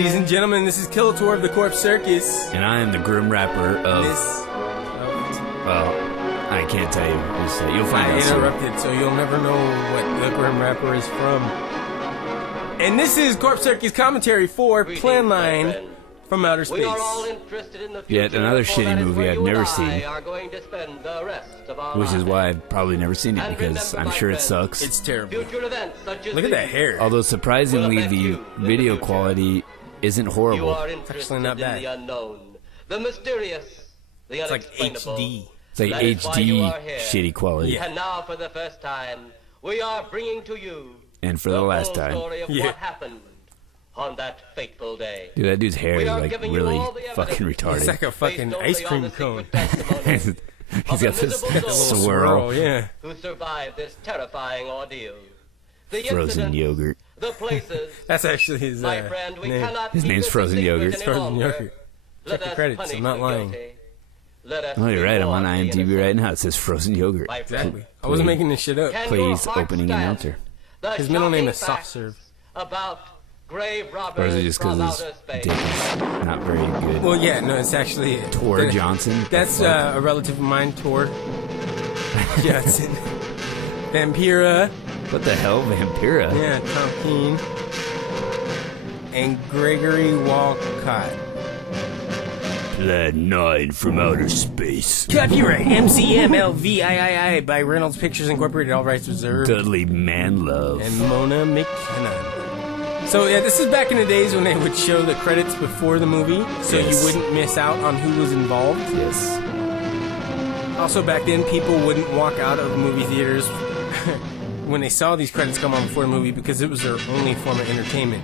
Ladies and gentlemen, this is Killator of the Corpse Circus. And I am the Grim Rapper of... Well, I can't tell you. You'll find out soon. I interrupted, so you'll never know what the Grim Rapper is from. And this is Corpse Circus commentary for Plan 9 from Outer Space. Yet another shitty movie I've never seen. Which is why I've probably never seen it, because I'm sure it sucks. It's terrible. Look at that hair. Although surprisingly, the video quality isn't horrible. It's actually not bad. It's like HD. It's like HD shitty quality. Yeah. And now for the first time, we are bringing to you And for the last time. story of what happened on that fateful day. Dude, that dude's hair is like really fucking retarded. It's like a fucking ice cream cone. He's got this swirl. Yeah. Who survived this terrifying ordeal. The Frozen incidents, yogurt. The places. That's actually his My friend, we name. cannot His keep name's this a Frozen secret Yogurt. any Frozen longer. yogurt. Let Check the us credits, punish I'm not the lying. guilty. Let us Oh, you're right. I'm on reward the IMDb innocent. right now. It says Frozen Yogurt. My friend, Exactly. I wasn't making this shit up. can Please, your heart opening stand announcer. the His middle name is shocking Soft Serve. facts About grave robbers Or is it just from because outer his space. dick is not very good? Well, yeah, no, it's actually Tor Johnson. That's a relative of mine, Tor Johnson. Vampira. What the hell, Vampira? Yeah, Tom Keane. And Gregory Walcott. Plan 9 from outer space. Copyright MCMLVIII by Reynolds Pictures Incorporated, all rights reserved. Dudley Manlove. And Mona McKenna. So yeah, this is back in the days when they would show the credits before the movie, so Yes. you wouldn't miss out on who was involved. Yes. Also back then, people wouldn't walk out of movie theaters when they saw these credits come on before the movie because it was their only form of entertainment.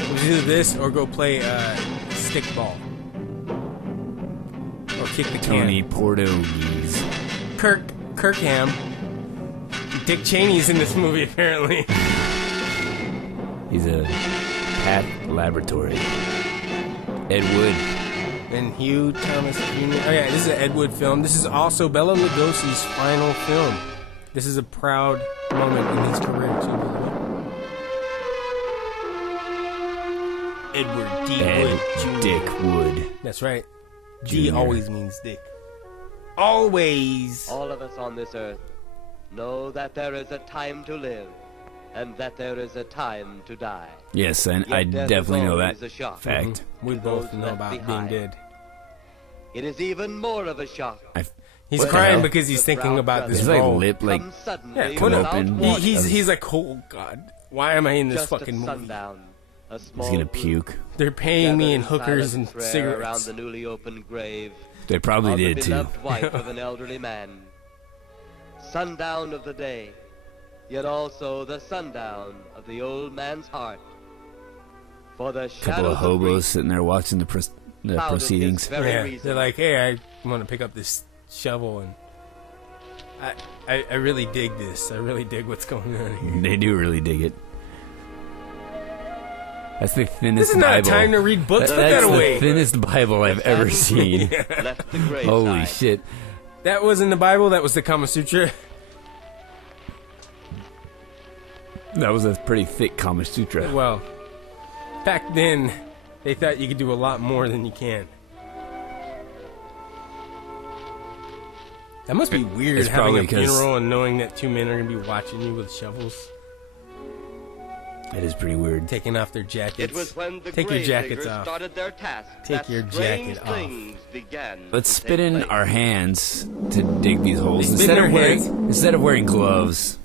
It was either this or go play stickball. Or kick the can. Tony Portuguese. Kirkham. Dick Cheney's in this movie, apparently. He's a Path Laboratory. Ed Wood. And Hugh Thomas Jr. Oh yeah, this is an Ed Wood film. This is also Bela Lugosi's final film. This is a proud moment in his career, too, by the way. Edward D. Wood Jr. Dick Wood. That's right. D Junior. always means dick. Always. All of us on this earth know that there is a time to live and that there is a time to die. Yes, and Yet I death definitely is know always that a shock. fact. We both know left about behind. being dead. It is even more of a shock. He's What the craring hell? because he's thinking about this His like role. lip like Come suddenly Yeah, come without open. warning. He's like, oh god, why am I in this Just fucking at movie? sundown, a he's small gonna group puke. They're paying me in gathered hookers and silent prayer around cigarettes. the newly opened grave They probably of the did too. beloved wife of an elderly man. Sundown of the day, yet also the sundown of the old man's heart. For the Couple shadows of hobos grief sitting there watching the clouded his proceedings. very Yeah, reason. they're like, hey, I want to pick up this shovel, and I really dig this. I really dig what's going on here. They do really dig it. That's the thinnest This is not Bible. a time to read books. Put that That's away. the thinnest Bible I've ever seen. left the graveside. Holy shit. That was in the Bible. That was the Kama Sutra. That was a pretty thick Kama Sutra. Well, back then, they thought you could do a lot more than you can. That must be weird, It's having probably a 'cause- funeral and knowing that two men are going to be watching you with shovels, That is pretty weird. taking off their jackets. It was when the Take your grave jackets diggers off. started their task Take that your strange jacket off. things began Let's to spit take in place. our hands to dig these holes They spit in their hands? instead of wearing gloves.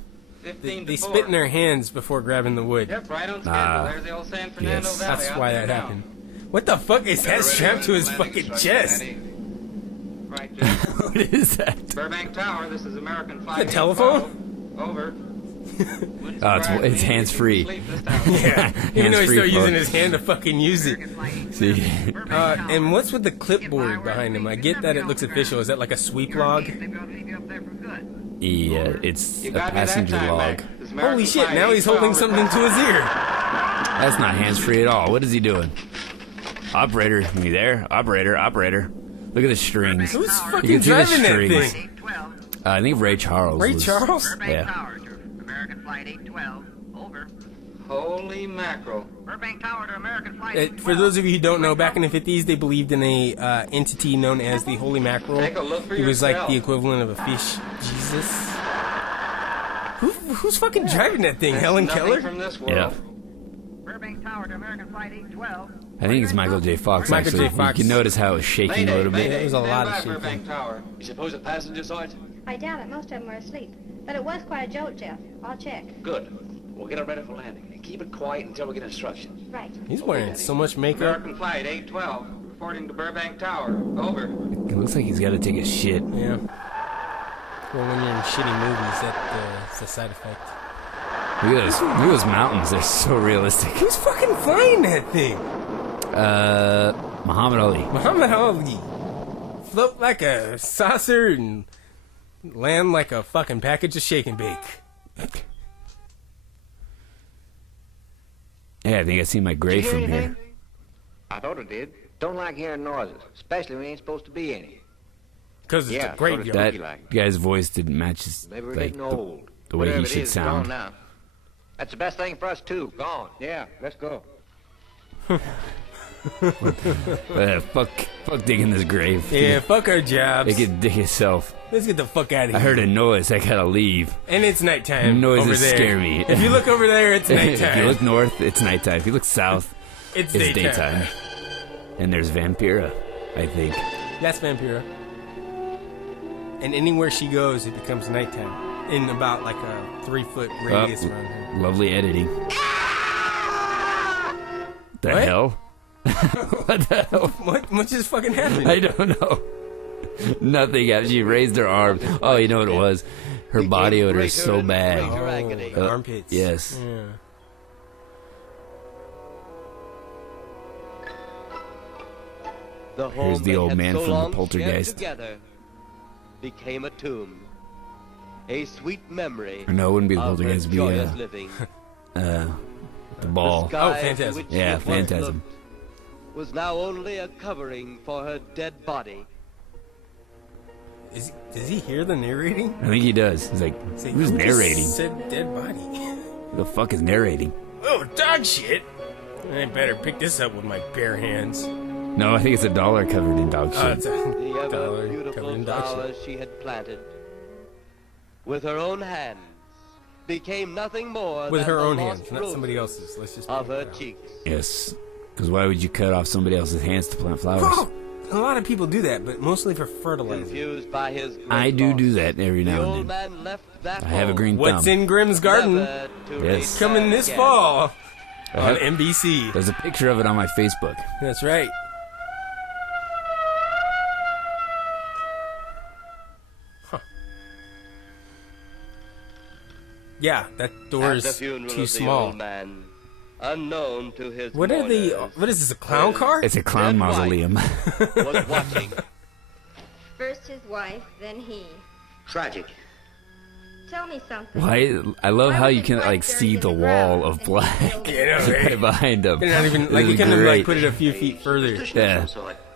They spit in their hands before grabbing the wood. Yep, right on schedule. Ah, There's the old San Fernando yes. Valley. That's out why there that now. happened. What the fuck is that strapped to his fucking chest? Right, Jim. What is that? Burbank Tower, this is American The 5. telephone? Over. Oh, it's hands-free. Yeah, even though he's Hands-free, still using folks. his hand to fucking use it. See? And what's with the clipboard behind him? I get that it looks official. Is that like a sweep log? Yeah, it's You a got me that passenger time, log. Mac. This American Holy shit, 5, now he's holding 812 something to his ear. That's not hands-free at all. What is he doing? Operator, you there? Operator. Look at the strings. Who's You fucking can see the driving that strings. thing? I think Ray Charles. Ray was- Charles? Yeah. American Flight 812, over. Holy mackerel. Burbank Tower to American Flight. For those of you who don't know, back in the 50s, they believed in a entity known as the Holy Mackerel. Take a look for He was like yourself. the equivalent of a fish Jesus. Who's fucking driving that thing? That's Helen nothing Keller? from this world. Yeah. Burbank Tower to American Flight 812. I think it's Michael J. Fox, Michael actually. J. Fox. You can notice how it was shaking a little bit. It was a Stand lot of by, shaking. Burbank Tower. You suppose a passenger saw it? I doubt it. Most of them were asleep. But it was quite a jolt, Jeff. I'll check. Good. We'll get it ready for landing. And keep it quiet until we get instructions. Right. He's wearing so much makeup. American Flight 812. Reporting to Burbank Tower. Over. It looks like he's got to take a shit. Yeah. Well, when you're in shitty movies, that's a side effect. Look at those mountains. They're so realistic. Who's fucking flying that thing? Muhammad Ali. Muhammad Ali. Float like a saucer and land like a fucking package of shake and bake. Yeah, I think I see my grave from here. I thought it did. Don't like hearing noises, especially when there ain't supposed to be any. Because it's Yeah, a graveyard. That like. guy's voice didn't match his, Maybe we're like, getting old. the way Whatever he it should is, sound. Gone now. That's the best thing for us too. Gone. Yeah, let's go. Fuck digging this grave. Yeah, fuck our jobs. They can dig yourself. Let's get the fuck out of here. I heard a noise. I gotta leave. And it's nighttime. Noises over there. scare me. If you look over there, it's nighttime. If you look north, it's nighttime. If you look south, it's it's daytime. And there's Vampira, I think. That's Vampira. And anywhere she goes, it becomes nighttime. In about like a 3-foot radius around her. Lovely editing. The What? hell? What the hell? What just fucking happened? I don't know. Nothing happened. She raised her arms. Oh, you know what it was? Her body odor is so bad. Greater agony. Armpits. Yes. Yeah. The home Here's the they old had man so from the long shared Poltergeist. together became a tomb, a sweet memory Or no, it wouldn't be the of her Poltergeist. It'd be joyous living. the ball. The sky Oh, to Phantasm. which Yeah, she once Phantasm. looked was now only a covering for her dead body. Does he hear the narrating? I think he does. He's like, Say, who's who just narrating? said dead body. Who the fuck is narrating? Oh, dog shit. I better pick this up with my bare hands. No, I think it's a dollar covered in dog shit. It's a The ever dollar covered beautiful in dog shit. flowers she had planted with her own hands became nothing more With than her the own lost hands, not somebody roses else's. Let's just of point her it out. cheeks. Yes. Because why would you cut off somebody else's hands to plant flowers? Oh, a lot of people do that, but mostly for fertilizer. Confused by his great I do loss, that every the now old and then. man left that I have a home, green What's thumb. in Grimm's Garden? never to Yes. return Coming this again. fall I on have- NBC. There's a picture of it on my Facebook. That's right. Huh. Yeah, that At door's the funeral too of the small. old man, unknown to his What are the? mourners, What is this? A clown car? It's a clown Dead wife. mausoleum. was watching. First his wife, then he. Tragic. Tell me something. Why? I love Why how was you his can wife like buried see in the the wall ground of and black killed? You know, right? right behind him. They're not even like This you is couldn't have like great. put it a few feet further. Yeah.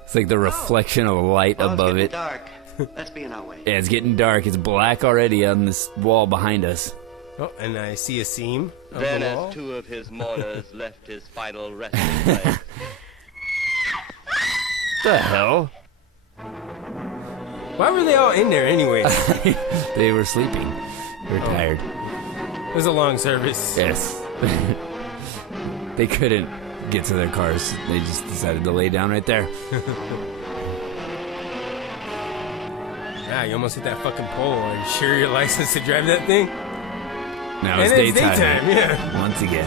It's like the reflection of light above it. Dark. Let's be in our way. Yeah, it's getting dark. It's black already on this wall behind us. Oh, and I see a seam of Then, the wall. as two of his mourners left his final resting place, The hell? Why were they all in there anyway? They were sleeping. They were tired. It was a long service. Yes. They couldn't get to their cars. They just decided to lay down right there. Ah, you almost hit that fucking pole. Are you sure you're licensed to drive that thing? Now And it's it's daytime. daytime, yeah. Once again.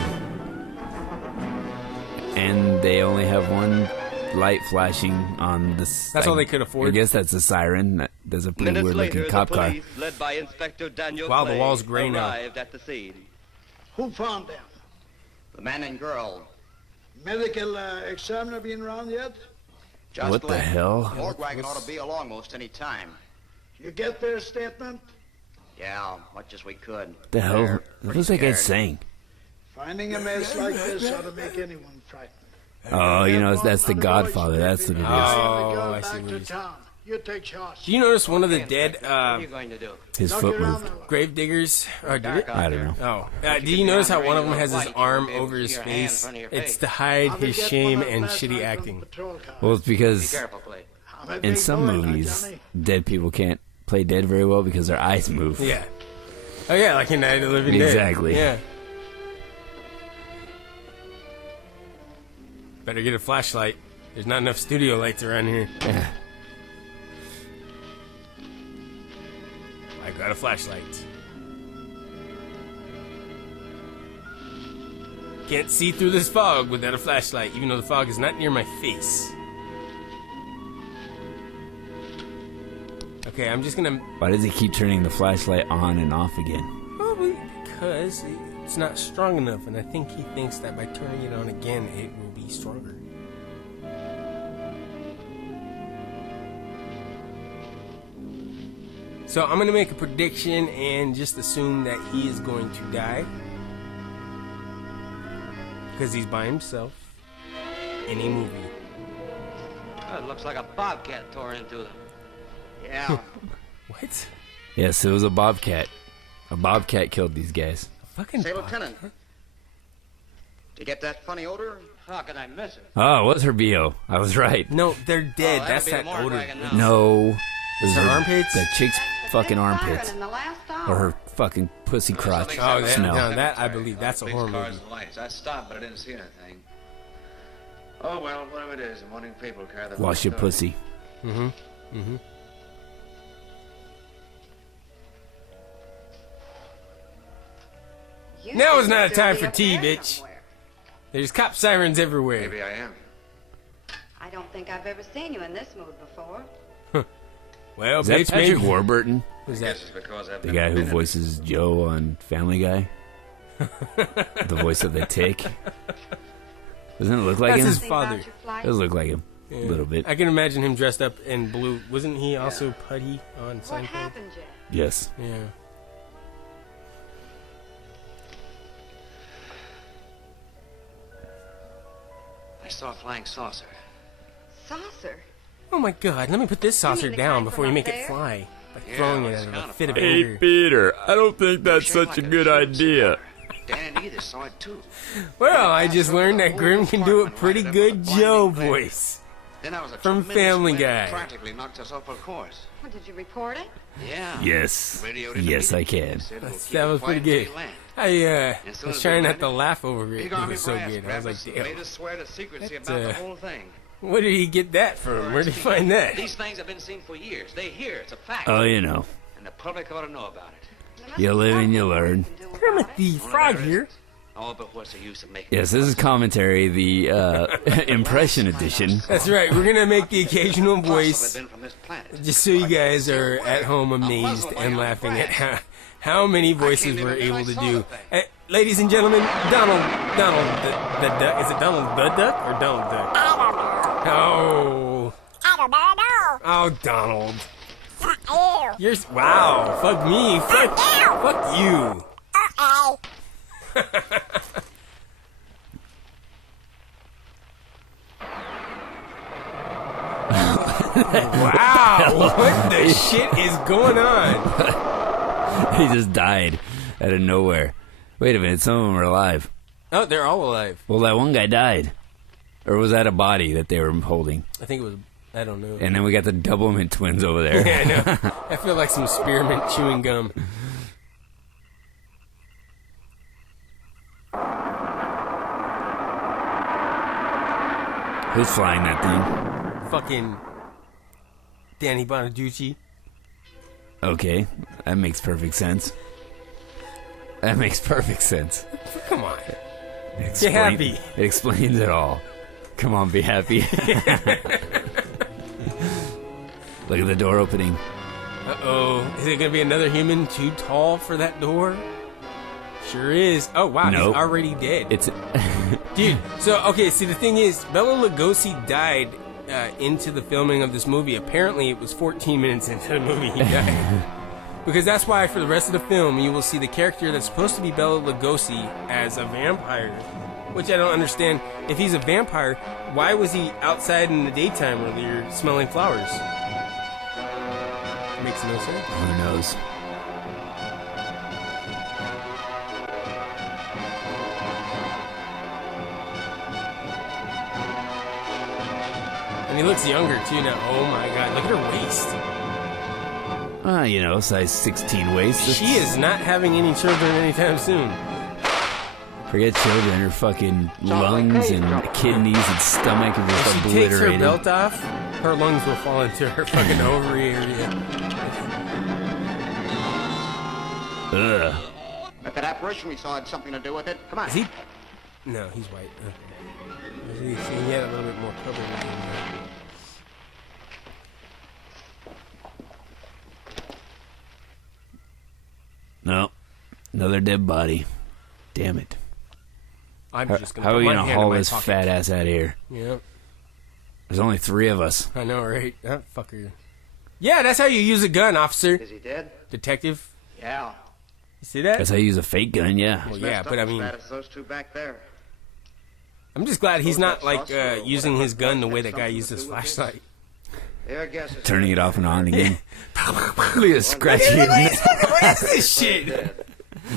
And they only have one light flashing on this. That's all they could afford. I guess that's a siren. There's a pretty minutes weird later, looking the cop car. police, led by Inspector Daniel Wow, the Clay, wall's gray now. arrived at the scene. Who found them? The man and girl. Medical examiner been around yet? Just What the left. hell? Morgue wagon ought to be along most any time. You get their statement? Yeah, much as we could. The hell? They're It pretty looks like scared. I'd sang. Finding a mess like this ought to make anyone frightened. Oh, you know, that's the Godfather. That's what it is. Oh, I see Back what to he's- town. You take shots. Do you notice one of the dead What are you going to do? His Knock foot it around moved. that way. grave diggers? Oh, did it? I don't know. Oh, do you notice how one of them has his arm over his face? It's to hide I'll be his getting shame one and last shitty night from acting. the patrol car. Well, it's because Careful, please. I'm a in big some boy now, movies, Johnny. dead people can't play dead very well because their eyes move. Yeah. Oh yeah, like in Night of the Living Dead. Exactly. Yeah. Better get a flashlight. There's not enough studio lights around here. Yeah. I got a flashlight. Can't see through this fog without a flashlight, even though the fog is not near my face. Okay, I'm just gonna... Why does he keep turning the flashlight on and off again? Probably because it's not strong enough, and I think he thinks that by turning it on again, it will be stronger. So I'm gonna make a prediction and just assume that he is going to die. Because he's by himself. In a movie. Oh, it looks like a bobcat tore into them. Yeah. What? Yes, it was a bobcat. A bobcat killed these guys. Fucking Say, bobcat. Lieutenant. Did you get that funny odor? How could I miss it? Oh, it was her BO. I was right. No, they're dead. Oh, That's that'd that be the odor. Morgan now. No. This is Her her armpits? That chick's fucking Siren armpits. in the last Or hour. her fucking pussy crotch. Oh, that, smell. no, that I believe. That's a horror Cars movie. and lights. I stopped, but I didn't see anything. Oh well, whatever it is, I'm wanting people to carry the Wash your story. pussy. You Now is should not a still time be for up tea, there bitch. somewhere. There's cop sirens everywhere. Maybe I am. I don't think I've ever seen you in this mood before. Well, Is that bitch, Patrick maybe. Warburton? Who's I that? guess it's because I've The never guy who been in voices Joe on Family Guy? The voice of the tick? Doesn't it look like That's him? his Think father. about your flight? Does look like him. A Yeah. little bit. I can imagine him dressed up in blue. Wasn't he also Putty on What Seinfeld? happened, Jeff? Yes. Yeah. I saw a flying saucer. Saucer? Oh my god, let me put this saucer the down kind before from you up make it there? fly. By Yeah, throwing well, it it's out of a kinda fit of funny. anger. Peter, I don't think Shaped like a shooting star. Dan and Edith saw it too. Well, I just learned that Grim can do a pretty good Joe voice. Then I was a From tremendous Family wind Guy. Practically knocked us off our course. What, did you report it? Yeah. Yes. Radioed in Yes, I immediately. can. Said we'll keep That it was pretty quiet until good. we land. I As soon was as trying we not to landed, laugh over it. Big It Army was so brass good. I was grabbed us like, and damn. made us swear to secrecy That's, about the whole thing. Where did he get that from? Where did he find that? These things have been seen for years. They hear. It's a fact. Oh, you know. And the public ought to know about it. There must You be live and you something we learn. can do about Kermit it. the Frog here. Oh, but what's the use of making Yes, this is commentary, the impression edition. That's right. We're gonna make the occasional voice, Possibly been from this planet. just so you guys are at home amazed and laughing at how many voices we're able to do. Ladies and gentlemen, Donald, the duck. Is it Donald the Duck or Donald Duck? Oh. Oh, Donald. You're wow. Fuck me. Fuck you. Wow. What the shit is going on? He just died out of nowhere. Wait a minute, some of them are alive. Oh, they're all alive. Well, that one guy died. Or was that a body that they were holding? I think it was. I don't know. And then we got the Doublemint twins over there. Yeah, I know. I feel like some spearmint chewing gum. Who's flying that thing? Fucking Danny Bonaducci. Okay, that makes perfect sense. That makes perfect sense. Come on. Explain- happy. It explains it all. Come on, be happy. Look at the door opening. Uh-oh. Is it going to be another human too tall for that door? Sure is. Oh, wow. Nope. He's already dead. It's Dude, so, okay, see, the thing is, Bela Lugosi died into the filming of this movie. Apparently, it was 14 minutes into the movie he died. Because that's why, for the rest of the film, you will see the character that's supposed to be Bela Lugosi as a vampire. Which I don't understand. If he's a vampire, why was he outside in the daytime earlier smelling flowers? Circus, no sir. Who knows? And he looks younger too now. Oh my god, look at her waist. You know, size 16 waist. She is not having any children anytime soon. Forget children, her fucking lungs and kidneys and stomach are just If she takes her obliterated. belt off, her lungs will fall into her fucking ovary area. Ugh. But that apparition we saw had something to do with it. Come on. Is he? No, he's white. Okay. He had a little bit more cover than him. No. Another dead body. Damn it. I'm just gonna How are put we my gonna hand in haul my this pocket. fat ass out of here? Yep. There's only 3 of us. I know, right? That fucker. Yeah, that's how you use a gun, officer. Is he dead? Detective. Yeah. You see that? That's how you use a fake gun, yeah. Well, yeah, but I mean, That's those two back there. I'm just glad he's not like using his gun the way that guy used his flashlight. Their guess is Turning it off and on again. Look at this scratchy. What is this shit?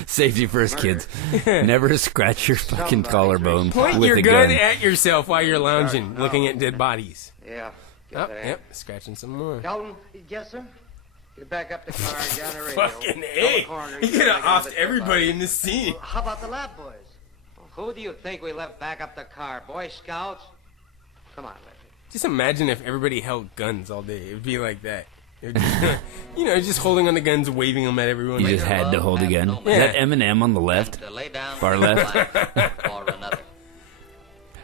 Safety first, kids. Never scratch your fucking collarbone Point with your a gun gun. at yourself while you're lounging, looking at dead bodies. Yeah. Oh, yep, scratching some more. Calvin? Yes, sir? Get back up the car and down the radio. Fucking A. He could have offed everybody in this scene. How about the lab boys? Who do you think we left back up the car? Boy Scouts? Come on, Reggie. Just imagine if everybody held guns all day. It would be like that. It would just, you know, just holding on the guns, waving them at everyone. You just had to hold a gun. Is that Eminem on the left? Far left?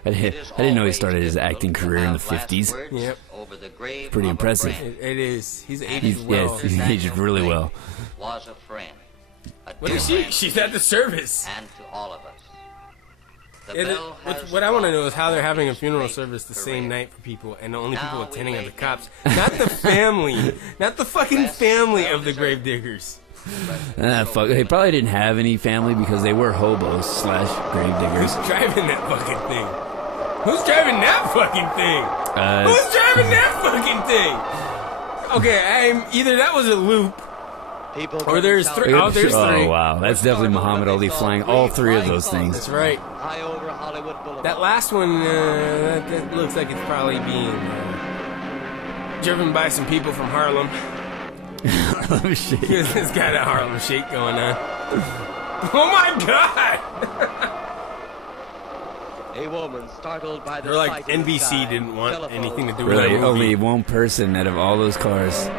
I didn't know he started his acting career in the 50s. Yep. Pretty impressive. It is. He's aged Yes, well. he's aged really well. Was a friend. What is she? She's at the service. And to all of us. What I want to know is how they're having a funeral service the same night for people, and the only people attending are the cops, not the family, not the fucking family of the gravediggers. Fuck. They probably didn't have any family because they were hobos / gravediggers. Who's driving that fucking thing? Who's driving that fucking thing? Who's driving that fucking thing? Okay, either that was a loop, or there's 3. Oh, there's 3. Oh, wow. That's definitely Muhammad Ali flying all 3 of those things. That's right. That last one, that looks like it's probably being driven by some people from Harlem. Harlem Shake. It's got a Harlem Shake going on. Oh my god! A woman startled by the They're like sight in the NBC sky, didn't want telephoned anything to do with Really, that movie. only one person out of all those cars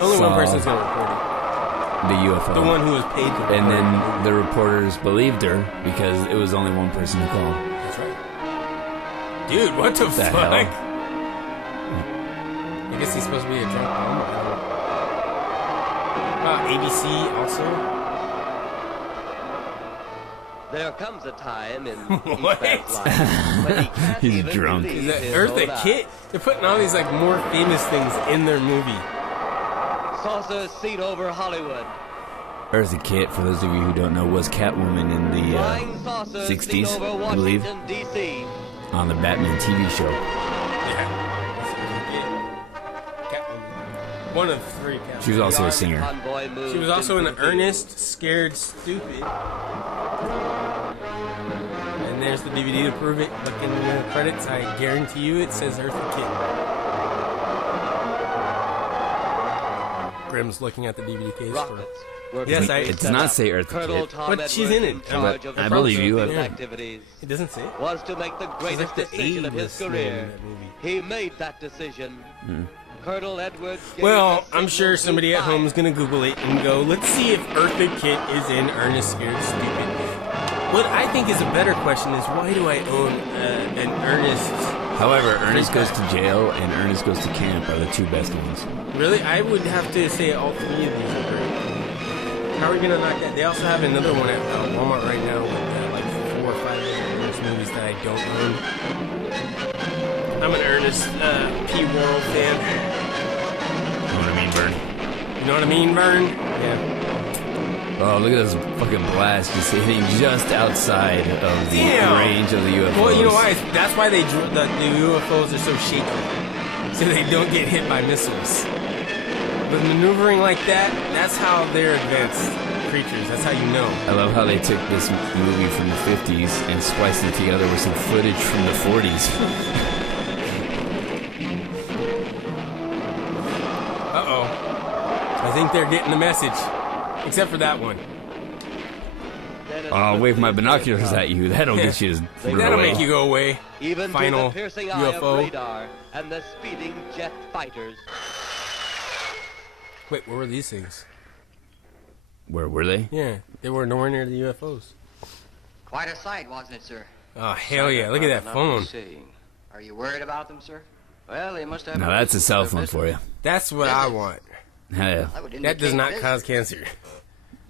Only one saw person's gonna report the UFO. it. The one who was paid to. And then the reporters believed her because it was only one person who called. That's right. Dude, what the fuck? hell? I guess he's supposed to be a drunk mom. ABC also. There comes a time in What? Eastman's life when he can't He's even drunk. believe Is that his Eartha own eyes. Kitt? They're putting all these like more famous things in their movie. Saucers seen over Hollywood. Eartha Kitt, for those of you who don't know, was Catwoman in the Flying saucers seen 60s, over I believe, Washington, D.C. on the Batman TV show. Yeah. Catwoman. One of 3 Catwoman. She was also a singer. Convoy moved She was also in into the field. Ernest, Scared, Stupid. And there's the DVD to prove it. Look in the credits. I guarantee you it says Eartha Kitt. Grim's looking at the DVD case. Rockets were Yes, quickly It does set not up. say Eartha Colonel Kitt. Tom But Edwards, she's in it. charge of the I believe you. field Yeah. activities, It doesn't say it. was to make the greatest like the decision of his A-list name in career. that movie. He made that decision. Colonel Edwards gave Well, the I'm sure signal somebody to at home is fire. going to Google it and go, let's see if Eartha Kitt is in Ernest, Scared, Stupid. What I think is a better question is, why do I own an Ernest? However, Ernest Goes to Jail and Ernest Goes to Camp are the 2 best ones. Really? I would have to say all 3 of these are great. How are we going to knock that? They also have another one at Walmart right now with like 4 or 5 other Ernest movies that I don't own. I'm an Ernest P. Worrell fan. You know what I mean, Vern? You know what I mean, Vern? Yeah. Oh, look at this fucking blast just hitting just outside of the Damn. range of the UFOs. Well, you know why? That's why the UFOs are so shaky. So they don't get hit by missiles. With maneuvering like that, that's how they're advanced creatures. That's how you know. I love how they took this movie from the 50s and spliced it together with some footage from the 40s. Uh-oh. I think they're getting the message. Except for that one. I'll wave my binoculars at you. That'll get you to run That'll away. make you go away. Even Final to the piercing eye UFO. of radar and the speeding jet fighters. Wait, where were these things? Where were they? Yeah, they were nowhere near the UFOs. Quite a sight, wasn't it, sir? Oh, hell yeah. Look at that phone. Are you worried about them, sir? Well, they must have. Now that's a cell phone for you. That's what I want. Hell, That does not cause cancer.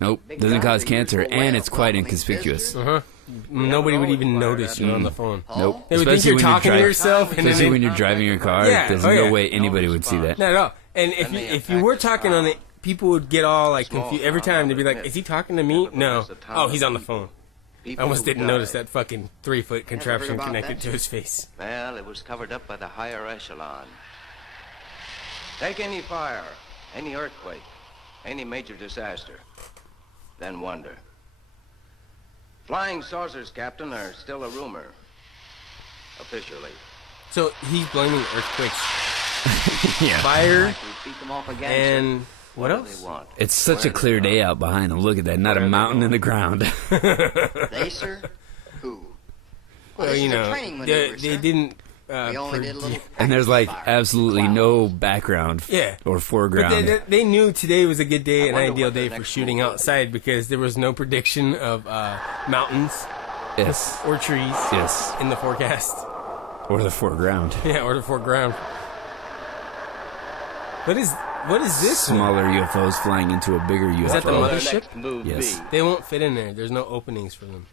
nope, doesn't cause cancer, and it's quite inconspicuous. Uh-huh. Nobody would even notice you on the phone. Nope. They would think you're when you're talking to yourself. And Especially then when you're driving your car, Yeah, there's oh, no yeah. way anybody would see that. Not at all. And if you were talking on it, people would get all like confused. Every time they'd be like, is he talking to me? No. Oh, he's on the phone. I almost didn't notice that fucking 3-foot contraption connected to his face. Well, it was covered up by the higher echelon. Take any fire, any earthquake, any major disaster, then wonder. Flying saucers, Captain, are still a rumor. Officially. So he's blaming earthquakes, Yeah. fire, Beat them off again, and what do else? they want? It's such a clear day out behind them. Look at that. Not a mountain in the ground. They, sir? Who? Well, this you is a know, training they maneuver, sir. didn't. We only did a little And there's like practice fire. absolutely no background Yeah. or But foreground. they knew today was a good day, an wonder ideal what their day for next shooting move will outside because there was no prediction of mountains Yes. or trees Yes. in the forecast. Or the foreground. Yeah, or the foreground. What is this? Smaller UFOs flying into a bigger UFO. Is that the Will their mothership? next move Yes. be? They won't fit in there. There's no openings for them.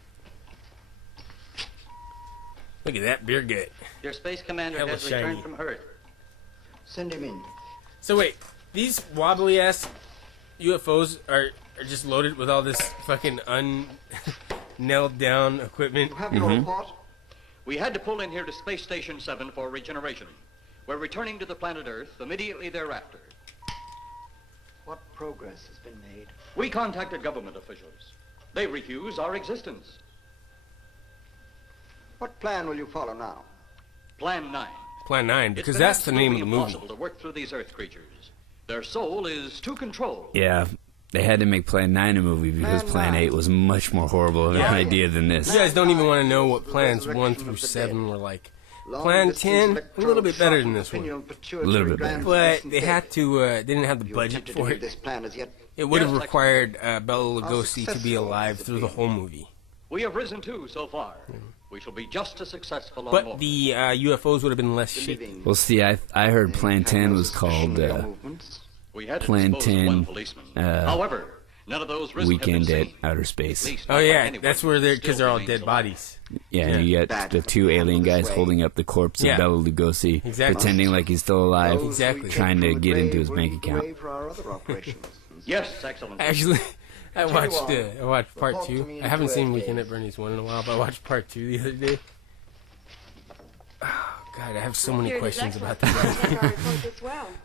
Look at that beer gut. Your space commander Hella has returned shiny. from Earth. Send him in. So wait, these wobbly ass UFOs are just loaded with all this fucking nailed down equipment. Have your report? We had to pull in here to Space Station 7 for regeneration. We're returning to the planet Earth immediately thereafter. What progress has been made? We contacted government officials. They refuse our existence. What plan will you follow now? Plan 9. Plan 9, It's because been that's the name of the absolutely movie. impossible to work through these Earth creatures. Their soul is to control. Yeah. They had to make Plan 9 a movie because Plan 8 was much more horrible of an idea than this. You guys don't even want to know what plans 1 through 7 were like. Plan 10, a little bit better than this one. A little bit better. But they had to, they didn't have the budget for it. This plan as yet. It would have required Bela Lugosi to be alive through the whole movie. We have risen too so far. We shall be just as successful on more. But the UFOs would have been less shaky. Well, see, I heard Plan 10 was called We had to Plan dispose of one 10 policeman. However, none of those risen have Weekend been at seen. Outer Space. At least Oh not by yeah, anyone that's who where they're, still because they're all remains dead alive. bodies. Yeah, and you get the two alien guys holding up the corpse of Yeah. Bela Lugosi, Exactly. pretending like he's still alive, Exactly. trying to get into his bank account. For our other operations. Yes, excellent. Actually, I watched part report to 2. me I haven't in seen 2 Weekend days. at Bernie's 1 in a while, but I watched part 2 the other day. Oh, God, I have so many questions about this.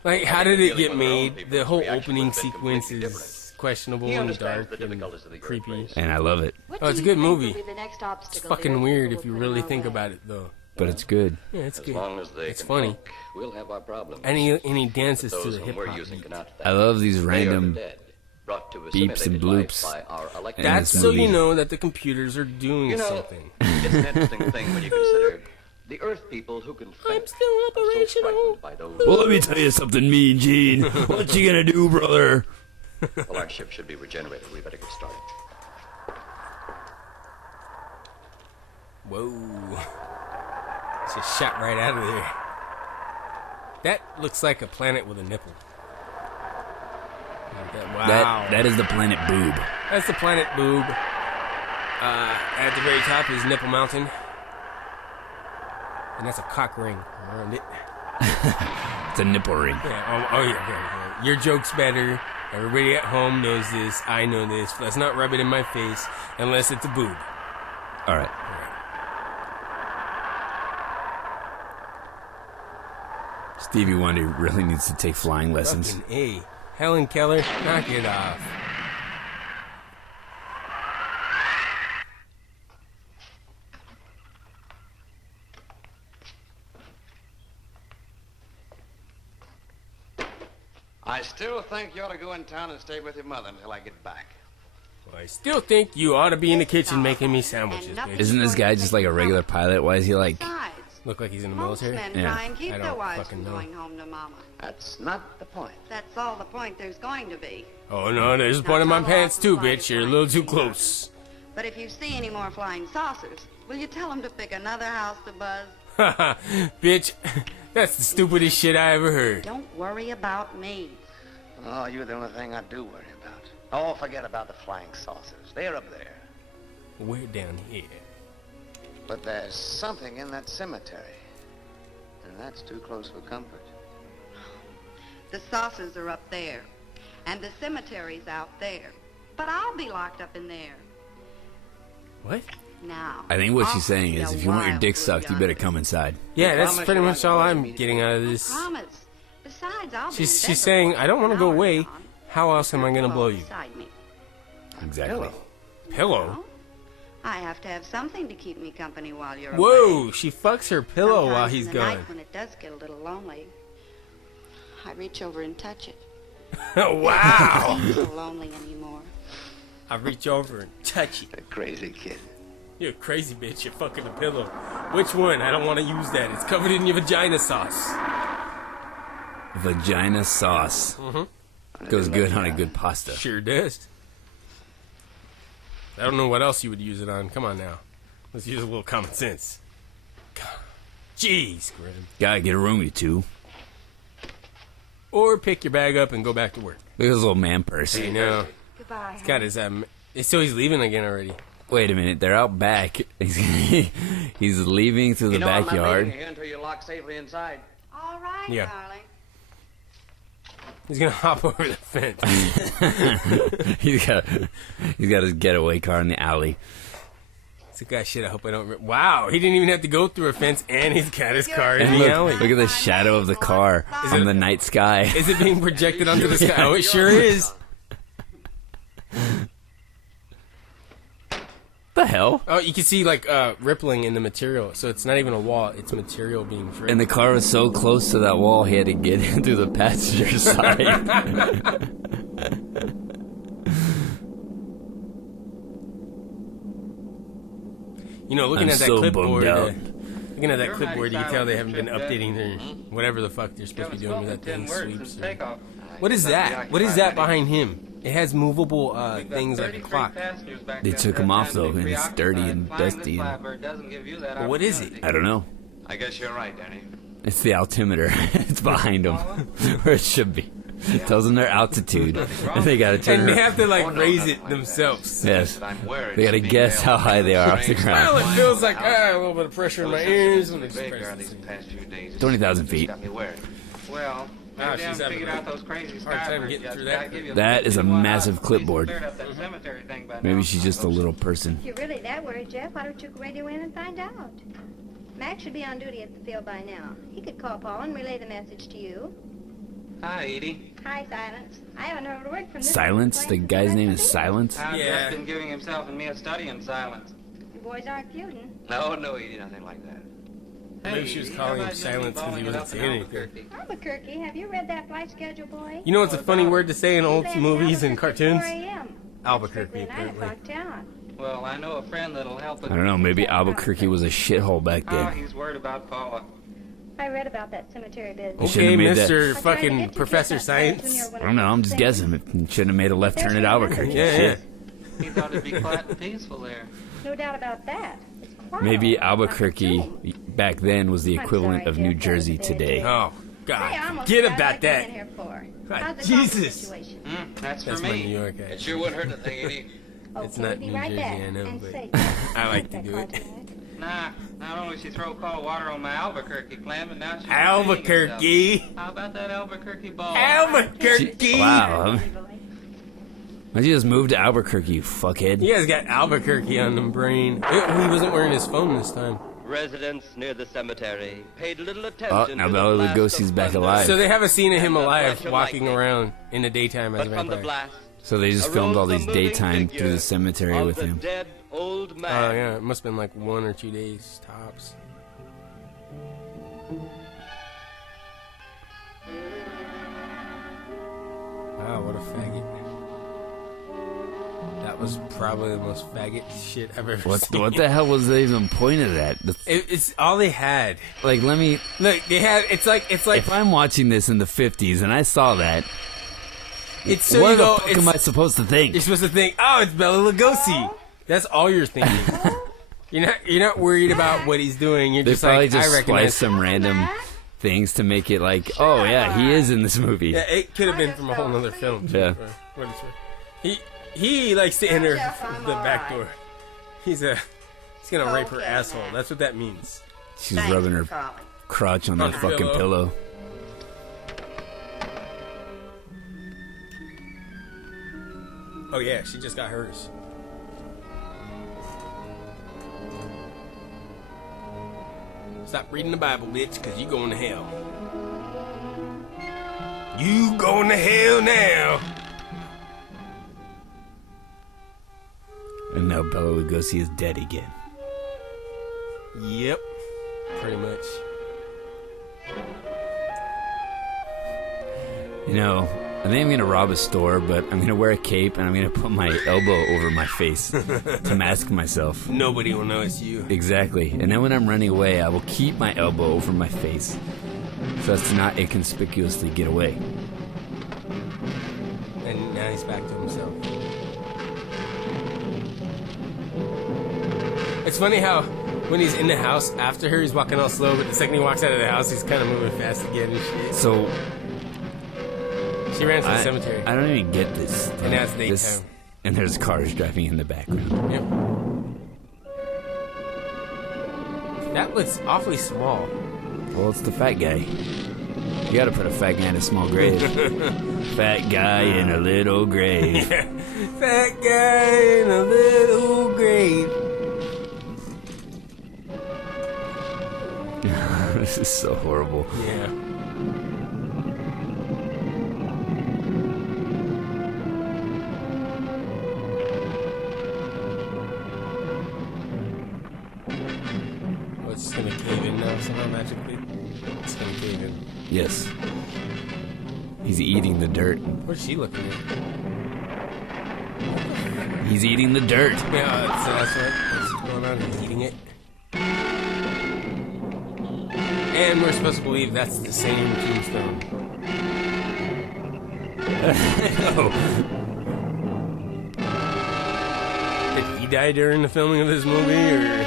Like, how did it get made? The whole opening sequence is questionable He and understands dark the difficulties of the and Earth creepy. race. And I love it, Oh, it's a good movie. It's fucking weird if you really think about it, though. but it's good. Yeah, it's As good. long as they It's can funny. talk, we'll have our problems. And he dances to Those the whom hip we're hop using beat. cannot I love these random dead, brought to a beeps and simulated life bloops. by our electric in That's this so movie. you know that the computers are doing You know, something. it's an interesting thing when you consider the Earth people who can think I'm still are so operational. frightened by those. Well, let me tell you something, Mean Gene. What you gonna do, brother? Well, our ship should be regenerated. We better get started. Whoa. Just shot right out of there. That looks like a planet with a nipple. Like that. Wow. That is the planet Boob. That's the planet Boob. At the very top is Nipple Mountain. And that's a cock ring around it. It's a nipple ring. Yeah, yeah. Your joke's better. Everybody at home knows this. I know this. Let's not rub it in my face unless it's a boob. All right. Stevie Wonder really needs to take flying lessons. Fucking A. Helen Keller, knock it off. I still think you ought to go in town and stay with your mother until I get back. Well, I still think you ought to be in the kitchen making me sandwiches, bitch. Isn't this guy just like a regular pilot? Why is he like... Look like he's in the military? Men Yeah. try and keep I their don't wives fucking from know. going home to mama. That's not the point. That's all the point there's going to be. Oh no, there's one in my pants too, bitch. You're a little too close. But if you see any more flying saucers, will you tell them to pick another house to buzz? Haha, bitch. That's the stupidest shit I ever heard. Don't worry about me. Oh, you're the only thing I do worry about. Oh, forget about the flying saucers. They're up there. We're down here. But there's something in that cemetery. And that's too close for comfort. The saucers are up there, and the cemetery's out there. But I'll be locked up in there. What? Now. I think what I'll she's saying see is a if you want your wild dick blue sucked, you yonder. better come inside. Yeah, that's promise pretty you much won't all bother I'm me to getting go. out of I this. promise. Besides, I'll be in She's bed saying, before I don't want to an go hour's away. gone. How else am I going to blow you? Beside me. Exactly. Pillow? Well, I have to have something to keep me company while you're Whoa, away. she fucks her pillow while Sometimes he's in the gone. night when it does get a little lonely, I reach over and touch it. Wow! It doesn't seem so lonely anymore. I reach over and touch it. A crazy kid. You're a crazy bitch. You're fucking a pillow. Which one? I don't want to use that. It's covered in your vagina sauce. Vagina sauce. Goes good on a good pasta. Sure does. I don't know what else you would use it on. Come on now. Let's use a little common sense. God. Jeez, Grim. Gotta get a room, you two. Or pick your bag up and go back to work. Look at this little man purse. You know. Goodbye. He's got his, so he's leaving again already. Wait a minute, they're out back. He's leaving through the I'm not backyard. leaving here until you're locked safely inside. All right, Yeah. darling. He's gonna hop over the fence. he's got his getaway car in the alley. It's a guy shit. I hope I don't. Wow, he didn't even have to go through a fence, and he's got his car in And the alley. look at the shadow of the car from the night sky. Is it being projected onto the sky? Oh, it sure is. The hell? Oh, you can see like rippling in the material, so it's not even a wall; it's material being dripped. And the car was so close to that wall, he had to get in through the passenger side. You know, looking I'm at that so clipboard, bummed out. looking at that clipboard, you can tell they haven't been updating their whatever the fuck they're supposed to be doing with that thing. Sweeps. Or, what is that? What is that behind him? It has movable things like a clock. They took him off though, and it's dirty and dusty. But what is it? I don't know. I guess you're right, Danny. It's the altimeter. It's behind them, where it should be. It tells them their altitude, and they gotta turn. And they around. have to like raise it themselves. Yes, they gotta guess how high they are off the Well, ground. it feels like a little bit of pressure in my ears when it's These pressed. past few days. 20,000 feet. Got me worried. Well, Ah, maybe I she's haven't having figured a out those crazy hard time skybirds getting yet, through so that. I'd give you That is a one massive out. At least clipboard. cleared up that cemetery thing by Maybe now. she's just a little person. If you're really that worried, Jeff, why don't you radio in and find out? Max should be on duty at the field by now. He could call Paul and relay the message to you. Hi, Edie. Hi, Silence. I haven't heard a word from this Silence? one The since guy's left name the is field. Silence? I've Yeah. just been giving himself and me a study in silence. You boys aren't feuding. No, no, Edie, nothing like that. Maybe she was Edie, calling how him about you silence because he balling it wasn't up in saying anything. Albuquerque? Albuquerque, have you read that flight schedule, boy? You know what's a funny word to say in old He left movies and Albuquerque at cartoons? 4 a.m. Albuquerque, Strictly a 9 o'clock apparently. town. Well, I know a friend that'll help us. I don't know, maybe Albuquerque was a shithole back Oh, then. he's worried about Paula. I read about that cemetery business. They shouldn't Okay, have made that. Mr. I tried to fucking get you Professor to that place when Science. you're one I don't know, I'm just of guessing. those It shouldn't have made a left turn at Albuquerque. Yeah, yeah. Shit. He thought it'd be quiet and peaceful there. things. No doubt about that. It's quiet. Maybe It's like a Albuquerque tomb. back then was the I'm equivalent sorry, of New Jeff, Jersey that was a bad today. day. Oh, Hey, I God. almost Forget forgot about what I came that. in here for. God, How's the Jesus. situation? That's That's for my me. New York It accent. sure would hurt a thing, Edie. It's Okay, not be New right Jersey, back. I know, And but say, I like to that do car it. tonight. Nah, not only she throw cold water on my Albuquerque clam, but now she's Albuquerque. How about that Albuquerque ball? Albuquerque. Wow. Why'd you just move to Albuquerque, you fuckhead? You guys got Albuquerque on the brain. He wasn't wearing his phone this time. Residents near the cemetery paid little Oh, attention now to Bela the blast Lugosi's of back thunder. alive. So they have a scene of him And the alive flash of walking lightning. around in the daytime as a But from the vampire. blast, So they just filmed all these arose the moving daytime through the figure cemetery of with the him. dead old Oh man. yeah, it must have been like 1 or 2 days tops. Wow, what a faggot. That was probably the most faggot shit I've ever seen. What the hell was they even pointed at? It's all they had. Like, let me Look, they had. It's like. if I'm watching this in the 50s and I saw that, It's so what you the go. fuck am I supposed to think? You're supposed to think, oh, it's Bela Lugosi. That's all you're thinking. You're not worried about what he's doing. You're They just probably like, just I recognize. spliced some random things to make it like, oh yeah, he is in this movie. Yeah, it could have been from a whole other film. Too, Yeah. for what it's worth. He likes to enter the back door. He's gonna rape her asshole. That's what that means. She's rubbing her crotch on that On the fucking pillow. pillow. Oh yeah, she just got hers. Stop reading the Bible, bitch, because you going to hell. You going to hell now. And now Bela Lugosi is dead again. Yep, pretty much. You know, I think I'm gonna rob a store, but I'm gonna wear a cape and I'm gonna put my elbow over my face to mask myself. Nobody will know it's you. Exactly. And then when I'm running away, I will keep my elbow over my face so as to not inconspicuously get away. And now he's back to himself. It's funny how when he's in the house after her, he's walking all slow, but the second he walks out of the house, he's kind of moving fast again and shit. So She ran to the cemetery. I don't even get this. And now it's daytime. And there's cars driving in the background. Yep. That looks awfully small. Well, it's the fat guy. You gotta put a fat guy in a small grave. Fat guy in a little grave. Fat guy in a little grave. This is so horrible. Yeah. Oh, it's just gonna cave in now somehow magically? It's gonna cave in. Yes. He's eating the dirt. What's she looking at? He's eating the dirt. Yeah, that's what's going on. He's eating it. And we're supposed to believe that's the same tombstone. Oh. Did he die during the filming of this movie, or?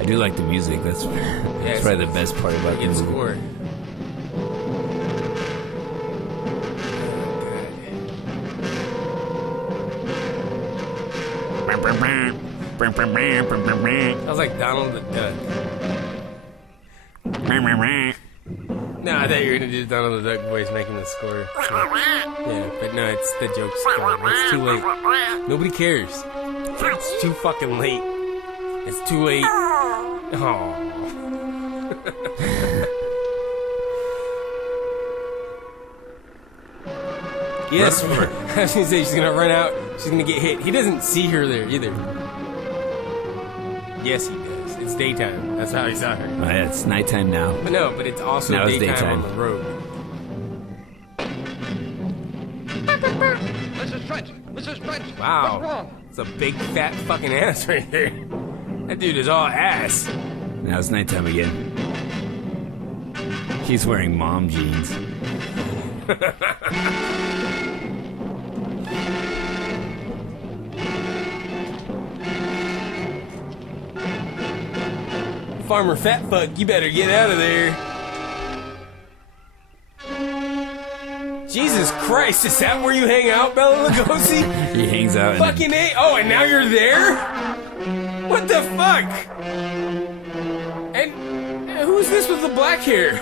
I do like the music. That's probably the best part about the Good movie. score. Sounds like Donald the Duck. No, I thought you were gonna do Donald the Duck voice making the score. Yeah, but no, it's the joke's gone. It's too late. Nobody cares. It's too fucking late. It's too late. Oh. Yes, I was gonna say she's gonna run out. She's gonna get hit. He doesn't see her there either. Yes, he does. It's daytime. That's how he saw her. Oh, yeah, it's nighttime now. But no, but it's also Now it's daytime daytime. on the road. Mrs. Trent! Mrs. Trent! Wow. What's wrong? It's a big fat fucking ass right there. That dude is all ass. Now it's nighttime again. He's wearing mom jeans. Farmer Fat Fuck, you better get out of there. Jesus Christ, is that where you hang out, Bela Lugosi? He hangs out in Fucking A. Oh, and now you're there? What the fuck? And who's this with the black hair?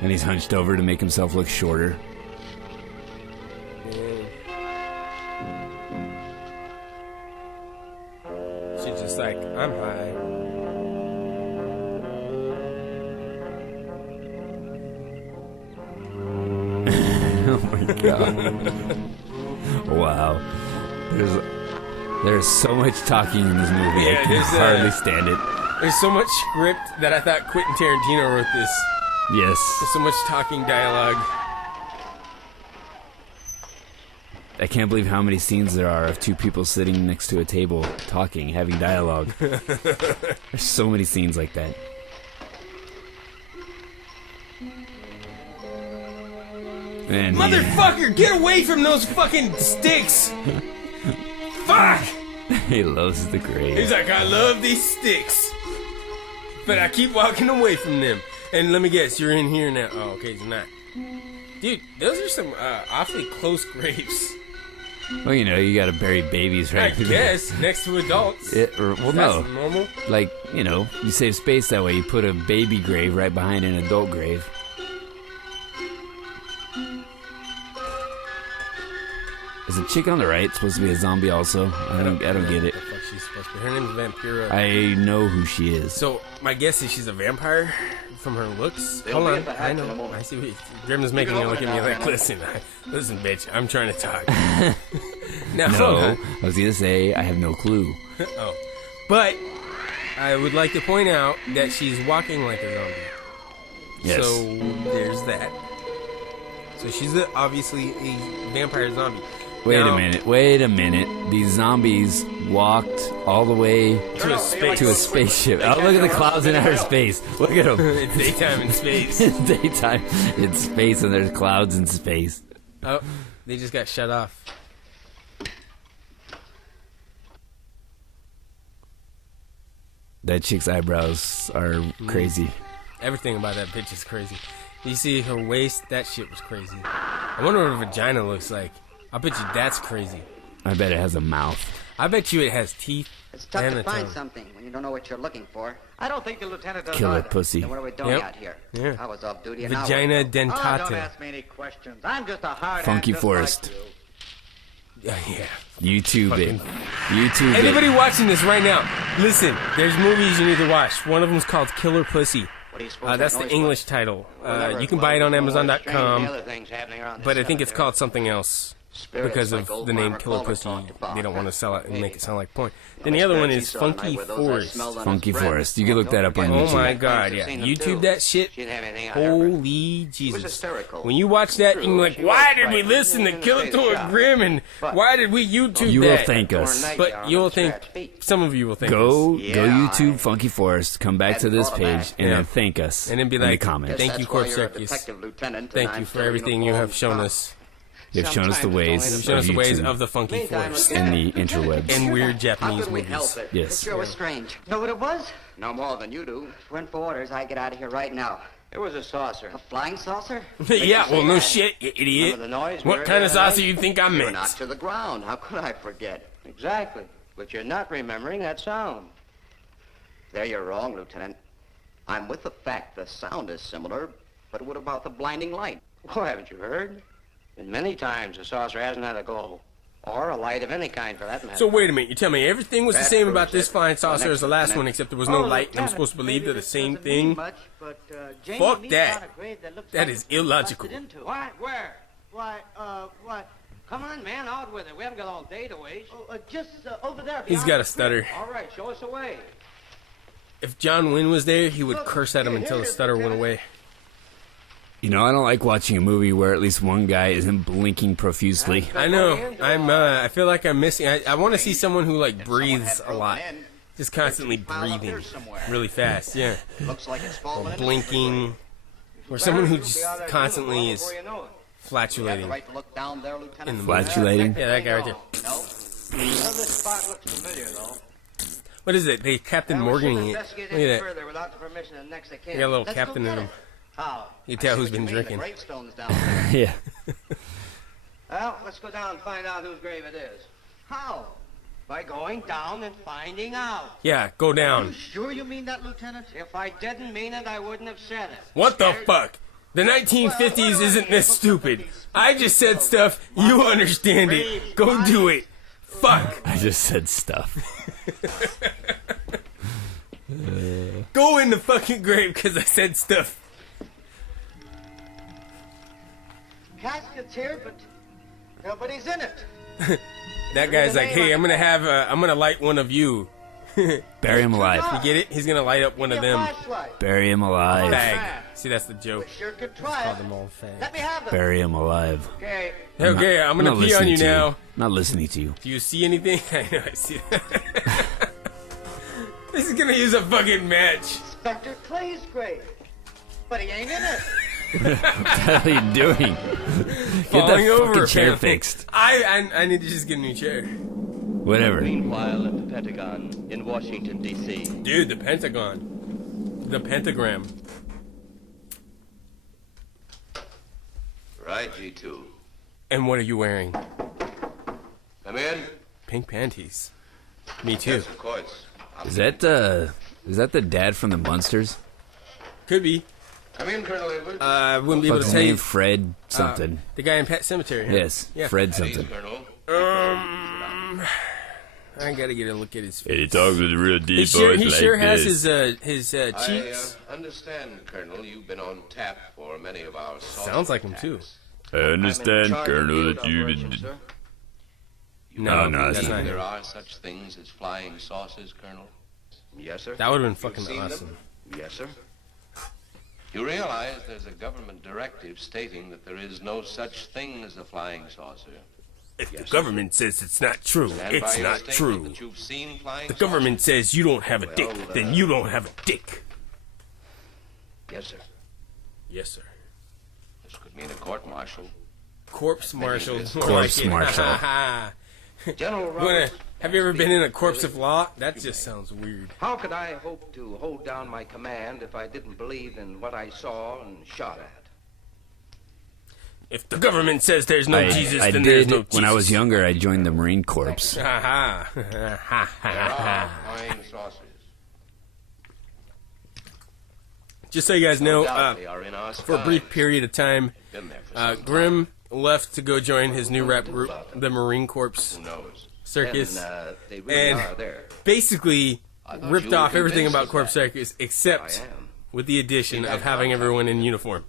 And he's hunched over to make himself look shorter. She's just like, I'm high. Oh my god. Wow. There's so much talking in this movie. Yeah, I can hardly stand it. There's so much script that I thought Quentin Tarantino wrote this. Yes. There's so much talking dialogue. I can't believe how many scenes there are of two people sitting next to a table, talking, having dialogue. There's so many scenes like that. And Motherfucker, get away from those fucking sticks! Fuck! He loves the grave. He's like, I love these sticks, but I keep walking away from them. And let me guess, you're in here now. Oh, okay, you're not. Dude, those are some awfully close graves. Well, you know, you gotta bury babies right I there. guess, next to adults. Well, That's no. normal. Like, you know, you save space that way. You put a baby grave right behind an adult grave. Is the chick on the right supposed to be a zombie also? I don't get it. What the fuck she's supposed to be. Her name's Vampira. I know who she is. So, my guess is she's a vampire from her looks. They'll Hold be on, at the I hatch in a know. moment. I see what Grim is making You it can look at open me it like, now, listen, bitch, I'm trying to talk. Now, hold No, on. I was gonna say I have no clue. Oh. But, I would like to point out that she's walking like a zombie. Yes. So, there's that. So, she's obviously a vampire zombie. Wait Now- a minute. These zombies walked all the way To a space. to a spaceship. Oh, look at the clouds in outer space. Look at them. It's daytime in space. It's daytime in space, and there's clouds in space. Oh, they just got shut off. That chick's eyebrows are crazy. Everything about that bitch is crazy. You see her waist? That shit was crazy. I wonder what her vagina looks like. I bet you that's crazy. I bet it has a mouth. I bet you it has teeth It's tough and to a find tongue. something when you don't know what you're looking for. I don't think the lieutenant does Killer either. pussy. Then what are we doing Yep. out here? Yeah. I was off duty an hour Vagina ago. Oh, don't dentata. ask me any questions. I'm just a hard Funky ass just Forest. like you. Yeah. YouTube it. Fucking- YouTube Anybody it. watching this right now, listen, there's movies you need to watch. One of them's called Killer Pussy. What are you supposed That's that the noise English title. You can buy it on Amazon.com, but I think it's called something else. Because of the name Killer Pussy, they don't want to sell it and make it sound like porn. Then the other one is Funky Forest. Funky Forest. You can look that up on Oh YouTube. my god, yeah. YouTube that shit. Holy Jesus. When you watch that, you're like, why did we listen to Kill It to a Grim and why did we YouTube You that? will thank us. But you'll think, some of you will thank Go us. YouTube Funky Forest, come back to this page, and then thank us And then be in the like, comments. thank you, Corp Circus. Thank you for everything you have shown us. You've shown us the ways You've shown us the ways YouTube of the Funky Forest. and the interwebs. And weird Japanese movies. Yes. It sure was strange. Know what it was? No more than you do. Went for orders. I get out of here right now. It was a saucer. A flying saucer? Yeah, well, no shit, you idiot. Remember the noise? What kind of saucer you think I You're meant? knocked to the ground. How could I forget? Exactly. But you're not remembering that sound. There you're wrong, Lieutenant. I'm with the fact the sound is similar, but what about the blinding light? Oh, haven't you heard? And many times the saucer hasn't had a glow. Or a light of any kind, for that matter. So wait a minute, you tell me everything was the That same proves about this it. fine saucer Next as the last minute. one, except there was no light, and I'm supposed to believe they're the same thing? Much, but, Janie Fuck and me that. found a grave that looks That like is it's been illogical. busted into. What? Where? What? Come on, man, out with it. We haven't got all day to waste. Oh, just over there. He's got a stutter. All right, show us the way. If John Wynn was there, he would curse at him until the stutter went away. You know, I don't like watching a movie where at least one guy isn't blinking profusely. I know. I feel like I'm missing. I want to see someone who like breathes a lot, just constantly breathing really fast. Yeah, Looks like it's or falling in. blinking, or someone who just constantly is You have the flatulating right to look down there, Lieutenant. in the movie. Flatulating? Yeah, that guy right there. No. Well, this spot looks familiar, though. What is it? They Captain Morgan it. Look at that. Further without the permission of the next of kin. They got a little Let's captain go in get him. How? You can tell I see who's what you been mean, drinking. The gravestone's down there. Yeah. Well, let's go down and find out whose grave it is. How? By going down and finding out. Yeah, go You down. sure you mean that, Lieutenant? If I didn't mean it, I wouldn't have said it. What the fuck? The 1950s isn't this stupid. I just said stuff. You understand it. Go do it. Fuck. I just said stuff. Go in the fucking grave because I said stuff. Casket's here, but nobody's in it. That guy's like, hey, I'm gonna light one of you. Bury him alive. You get it? He's gonna light up one of them. Bury him alive. Fag. See, that's the joke. Sure could try Call it. them all fag. Let me have it. Bury him alive. Okay. Okay, I'm gonna not pee on listening you to now. Not listening to you. Do you see anything? I know, I see that. This is gonna use a fucking match. Inspector Clay's grave. But he ain't in it. What the hell are you doing? Get Falling that over, fucking chair apparently. fixed. I need to just get a new chair. Whatever. Meanwhile, at the Pentagon in Washington, D.C. Dude, the Pentagon. The pentagram. Right, G2. And what are you wearing? Come in. Pink panties. Me too. Yes, of course. Is that the dad from the Munsters? Could be. Come in, Colonel Edwards. I wouldn't be able What's to his tell you. name? Fred something. The guy in Pet Cemetery. Huh? Yes, Yeah. Fred At ease, something. Colonel. I gotta get a look at his face. He talks with real He deep sure, voice he like sure has this. his I cheeks. understand, Colonel, you've been on tap for many of our Sounds like him too. I understand, Colonel, that you did. No, no, that's not There him. are such things as flying saucers, Colonel? Yes, sir. That would have been fucking You've seen them? awesome. Yes, sir. You realize there's a government directive stating that there is no such thing as a flying saucer. If the government says it's not true, Stand it's by your not statement true. that you've seen flying The government says you don't have a dick, then you don't have a dick. Yes, sir. Yes, sir. This could mean a court-martial. Corpse marshal. Corpse Corpse marshal. General Have you ever been in a corpse of law? That just sounds weird. How could I hope to hold down my command if I didn't believe in what I saw and shot at? If the government says there's no Jesus, I then did, there's no Jesus. when I was younger, I joined the Marine Corps. Ha ha. There are flying saucers. Just so you guys know, No doubt they are in our for a brief skies. period of time, Been there for some Grimm left to go join his new rap group, the Marine Corps Who knows? Circus, They really and are there. basically I thought ripped you were off everything convinced about of Corps that. Circus except I am. with the addition of having everyone in uniform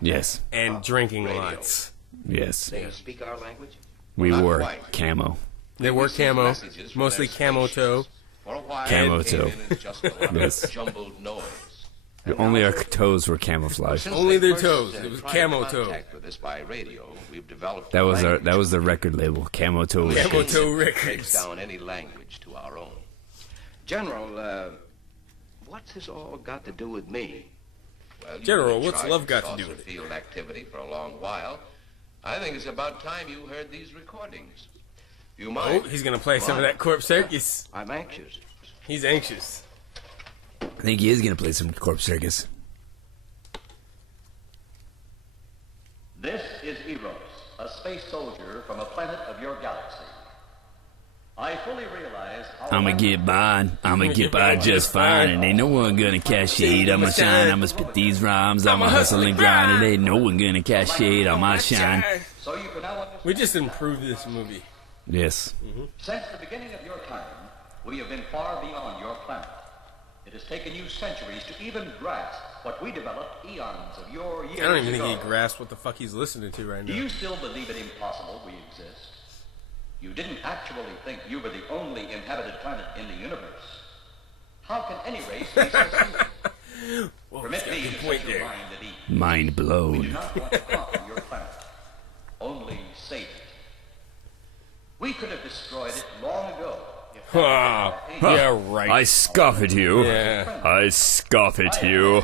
Yes, and drinking Radio. lots. yes. They speak our language? We Not wore quite. camo. They wore received camo, messages from mostly their camo stations. toe. For a while, Camo it came toe. in as just a lot of Yes. jumbled noise. Only our toes were camouflaged. Since Only they their first, toes. It was tried camo toe. contact with us by radio, we've developed That a was language the record label, Camo Toe Camo Records. toe that takes records. down any language to our own. General, what's this all got to do with me? Well, you've General, been in what's charge love of got to do saucer with it? field activity for a long while. I think it's about time you heard these recordings. You Oh, might. he's gonna play some of that Corpse Circus. I'm anxious. He's anxious. I think he is gonna play some Corpse Circus. This is Eros, a space soldier from a planet of your galaxy. I fully realize how I'ma get by, just fine, and ain't no one gonna cash shade on my shine. I'ma spit these rhymes, I'ma hustle and grind, and ain't no one gonna cash shade on my shine. so you can now understand. We just improved this movie. Yes. Since the beginning of your time, we have been far beyond your planet. It has taken you centuries to even grasp what we developed eons of your years I don't even ago. think he grasps what the fuck he's listening to right Do now. you still believe it impossible we exist? You didn't actually think you were the only inhabited planet in the universe. How can any race be so simple? Whoa, Permit he's got a me good to point set your there. mind at ease. Mind We do blown. not want to conquer your planet, only save it. We could have destroyed it long ago. if Ah, yeah, right. I scoff at you. Yeah. I scoff at you.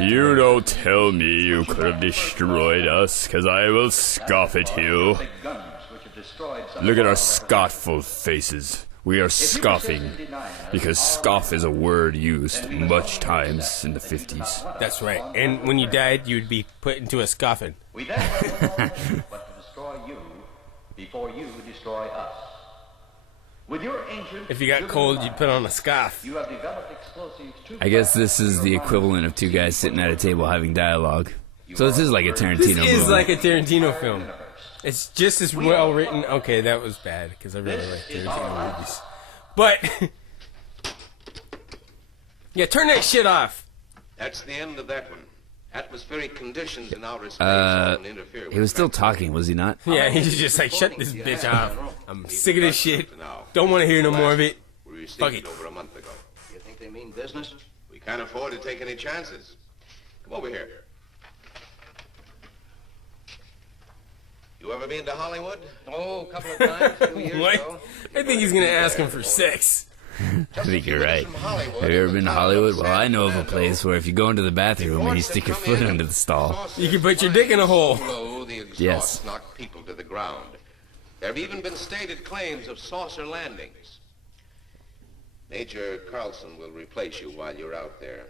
You don't tell me you could have destroyed us, 'cause I will scoff at you. big guns which have destroyed some Look of at our our scofful faces. We are scoffing, because scoff is a word used much times in the 50s. That's right. And when you died, you'd be put into a scoffin. We then but to destroy you before you destroy us. With your ancient If you got cold, you'd put on a scoff. you have developed explosives too. I guess this is the equivalent of two guys sitting at a table having dialogue. So this is like a Tarantino This movie. is like a Tarantino film. It's just as well written. Okay, that was bad, because I really like Tarantino movies. But, yeah, turn that shit off. That's the end of that one. Atmospheric conditions in outer space often interfere with He was still talking, was he not? Yeah, he's just like, shut this bitch off. I'm sick of this shit. Don't want to hear no more of it. We received Fuck it it. over a month ago. You think they mean business? We can't afford to take any chances. Come over here. You ever been to Hollywood? Oh, a couple of times, a few years What? ago. I think he's going to ask him for sex. I think you're right. Have you ever been to Hollywood? Well, I know of a place where if you go into the bathroom and you stick your foot under the stall. You can put your dick in a hole. Below, the exhaust Yes. knock people to the ground. There have even been stated claims of saucer landings. Major Carlson will replace you while you're out there.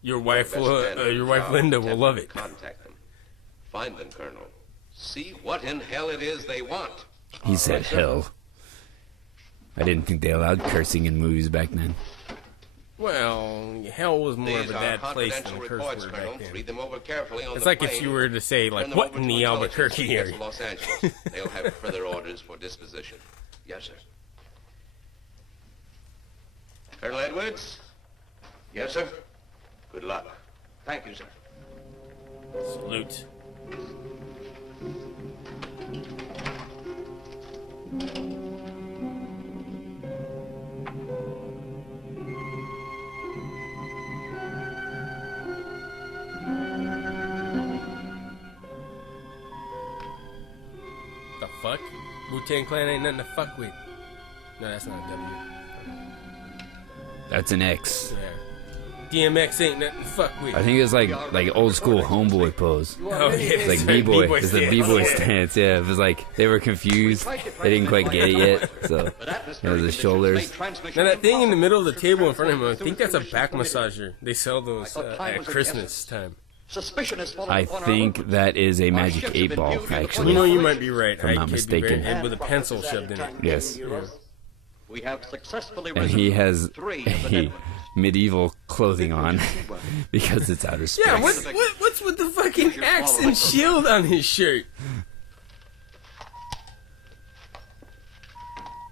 Your wife Linda will love it. Contact them. Find them, Colonel. See what in hell it is they want. He said hell. I didn't think they allowed cursing in movies back then. Well, hell was more of These a are bad place confidential than a curse reports, word Colonel. back then. Read them over carefully on It's the like if plane. you were to say, like, Turn them what over in to the intelligence Albuquerque when you get area? to Los Angeles. They'll have further orders for disposition. Yes, sir. Colonel Edwards? Yes, sir. Good luck. Thank you, sir. Salute. The fuck? Wu-Tang Clan ain't nothing to fuck with. No, that's not a W. That's an X. Yeah. DMX ain't nothing to fuck with. I think it's like old school homeboy pose. Oh, yeah, It's like B-boy. It's the B-boy stance. Yeah, it was like they were confused. They didn't quite get it yet. So, the shoulders. Now that thing in the middle of the table in front of him, I think that's a back massager. They sell those at Christmas time. Suspicion is I think that is a magic 8-ball, actually. You know, you might be right. If I'm not could be mistaken. very- and with a pencil shoved in it. Yes. Yeah. We have successfully And he has medieval clothing on because it's outer space. Yeah, what's with the fucking axe and shield on his shirt?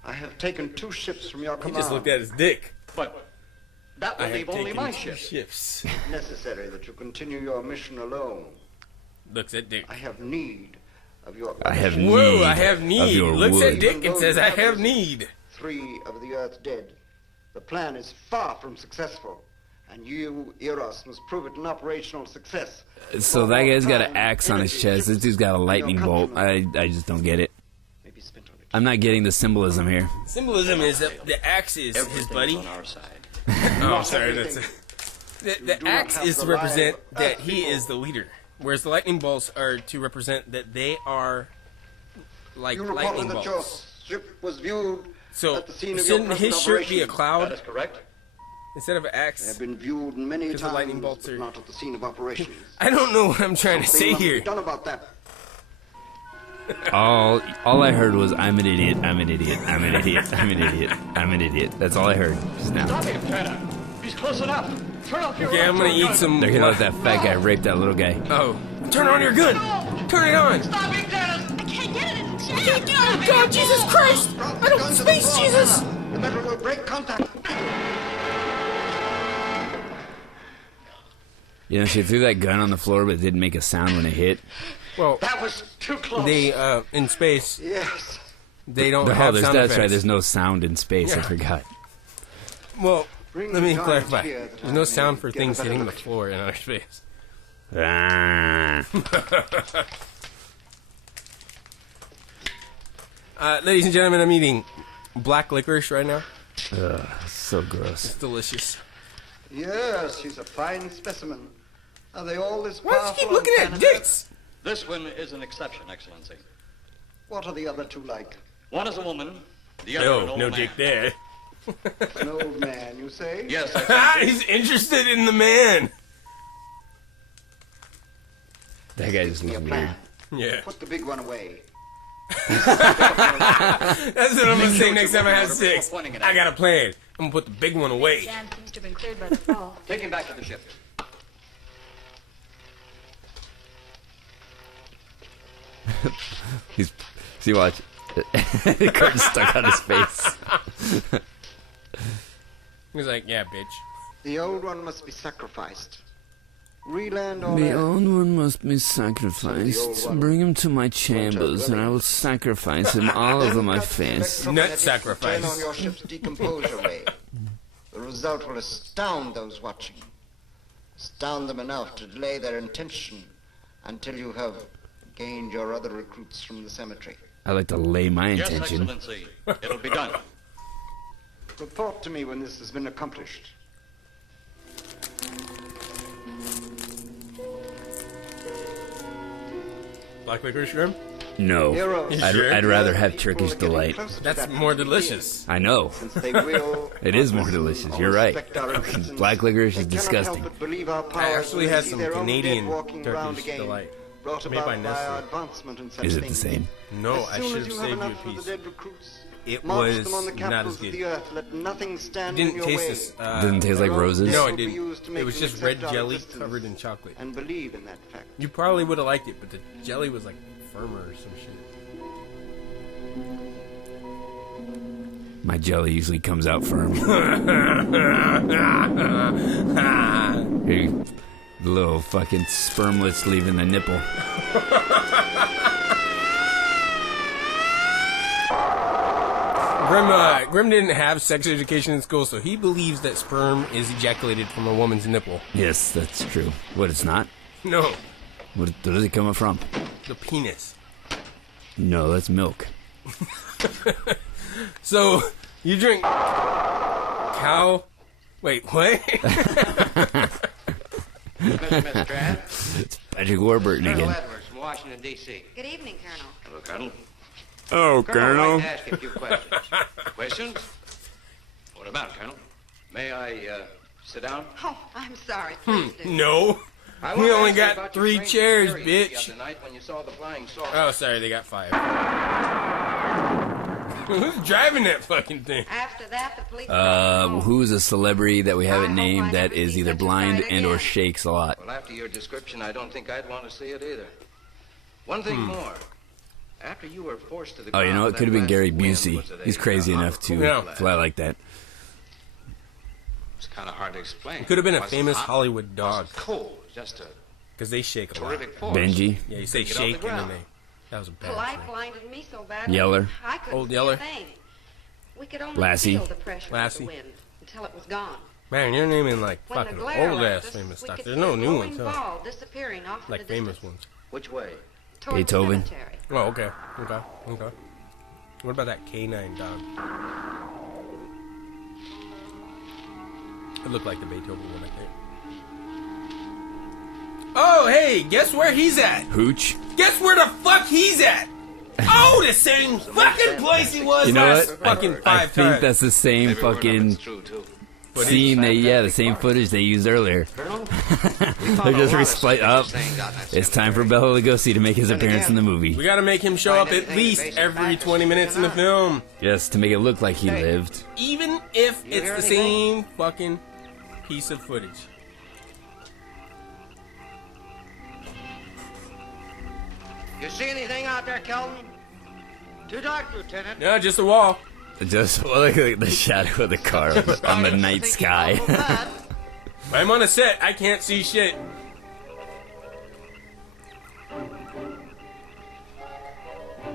I have taken 2 ships from your He command. just looked at his dick. But that I will have leave only taken my 2 ship. shifts. Necessary that you continue your mission alone. Looks at dick. I have need of your... I have Whoa, need I have of need. your Looks wood. at dick and says, I have need. 3 of the Earth dead. The plan is far from successful. And you, Eros, must prove it an operational success. So that guy's got an axe on his chest. This dude's got a lightning bolt. I just don't get it. I'm not getting the symbolism here. Symbolism is that the axe is his buddy. On our side. Oh, sorry, that's the axe is to represent that he is the leader, whereas the lightning bolts are to represent that they are like You lightning reported that your bolts. ship was viewed So at the scene of your shouldn't present his shirt be a operation. cloud That is correct. instead of an They have axe? been viewed many Because the times, lightning bolts but are- not at the scene of operations. I don't know what I'm trying to say Something must be here. done about that. All I heard was I'm an idiot. I'm an idiot. I'm an idiot. I'm an idiot. I'm an idiot. That's all I heard just now. Stop him, Turner. He's close enough. Turn off your Okay, I'm gonna eat some. They're gonna let that fat guy rape that little guy. Oh, turn on your gun! Turn it on! Stop him, Dennis! I can't get it. I can't get it! God, Jesus Christ! I don't space Jesus! The metal will break contact. You know, she threw that gun on the floor, but it didn't make a sound when it hit. Well, That was too close. they in space Yes. they don't Oh, have sound that's right. effects. There's no sound in space. I Yeah. forgot. Well, Bring let the me giant clarify. here that There's I no may sound for get a things better hitting the look. floor in outer space. Ah. Ladies and gentlemen, I'm eating black licorice right now. Ugh, so gross. It's delicious. Yes, she's a fine specimen. Are they all this Why do you powerful keep on looking at planet dicks? This one is an exception, Excellency. Earth? What are the other 2 like? One is a woman, The other, an old no man. dick there. An old man, you say? Yes, I think. He's interested in the man. That guy just Be a looks plan. weird. Yeah. Put the big one away. That's what I'm gonna say next time I have sex. I got a plan. I'm gonna put the big one away. Dam seems to have been cleared by the fall. Take him back to the ship. See, watch. Curtain's stuck on his face. He's like, yeah, bitch. The old one must be sacrificed. Reland all The that. old one must be sacrificed. Bring him to my chambers, and I will sacrifice him all over my face. Nut sacrifice. Turn on your ship's decomposure ray. The result will astound those watching. Astound them enough to delay their intention until you have gained your other recruits from the cemetery. I like to lay my Yes, intention. Excellency. It'll be done. Report to me when this has been accomplished. Black licorice shrimp? No. Heroes. I'd rather have Turkish delight. That's more delicious. I know. Since they will, It is more delicious. You're right. respect our existence, Black licorice is they cannot disgusting. help but believe our I powers actually when had they some see their own Canadian dead walking round Turkish again, delight. brought Made by about by our Nestle. advancement in such Is it the things. same? No, As I soon should as have you saved you enough a of the piece. dead recruits, It march was them on the not capitals as of good. the earth. Let nothing stand Didn't in your taste way. this. Didn't taste like roses? No, it Will be didn't. used to It make was them just red accept our jelly existence covered in chocolate. and believe in that fact. You probably would have liked it, but the jelly was like firmer or some shit. My jelly usually comes out firm. Here, the little fucking spermlets leaving the nipple. Grim didn't have sex education in school, so he believes that sperm is ejaculated from a woman's nipple. Yes, that's true. What, it's not? No, What does it come from? the penis. No, that's milk. So, you drink cow... Wait, what? Miss Grant. It's Patrick Warburton Colonel again. Edwards from Washington, D.C. Good evening, Colonel. Hello, Colonel. Oh, Colonel, I'd like to ask you a few questions. Questions? What about, Colonel? May I, sit down? Oh, I'm sorry. Please do. No. I We want to only ask you got about your 3 strange chairs, experience bitch. The other night when you saw the flying saucer. Oh, sorry, they got 5. Who's driving that fucking thing? After that, the police... Who's a celebrity that we haven't named that is either blind and or shakes a lot? Well, after your description, I don't think I'd want to see it either. One thing more. After you were forced to the Oh, you ground, know, it that could have been last Gary wind Busey. was it He's crazy enough to Yeah. fly like that. It's kind of hard to explain. It could have been a Wasn't famous hot, Hollywood dog. wasn't cold, just a Because they shake a lot. terrific force. Benji, Yeah, you say Get off the shake and then ground. that was a bad Polite thing. blinded me so bad. Yeller. I couldn't Old see Yeller. a thing. We could only Lassie. feel the pressure Lassie. of the wind until it was gone. Man, you're naming like When the fucking glare old left ass us, famous we stuff. could There's see no a new glowing ones, huh? ball disappearing off in Like the famous distance, ones. Which way? toward Beethoven. The cemetery. Oh, okay. Okay. Okay. What about that canine dog? It looked like the Beethoven one, I think. Oh, hey, guess where he's at? Hooch. Guess where the fuck he's at? Oh, the same fucking place he was You know last what? fucking I 5 think times. that's the same Maybe we're fucking true, too. scene. The same footage they used earlier. They're just It's time for Bela Lugosi to make his appearance in the movie. We gotta make him show up at least every 20 minutes in the film. Yes, to make it look like he lived. Even if You it's hear the anything? same fucking piece of footage. You see anything out there, Kelton? Too dark, Lieutenant. No, just a wall. Just look at the shadow of the car on the night sky. I'm on a set. I can't see shit.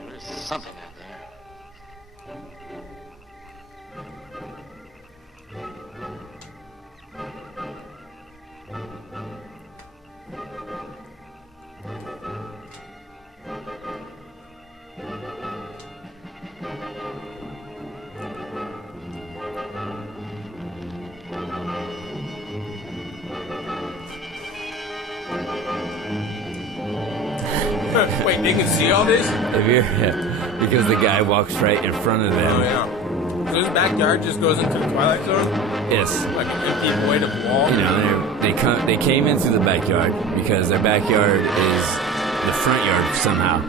There's something out there. Wait, they can see all this? Have you because the guy walks right in front of them. Oh, yeah. So this backyard just goes into the Twilight Zone? Yes. Like an empty void of wall? You know, they came in through the backyard because their backyard is the front yard somehow.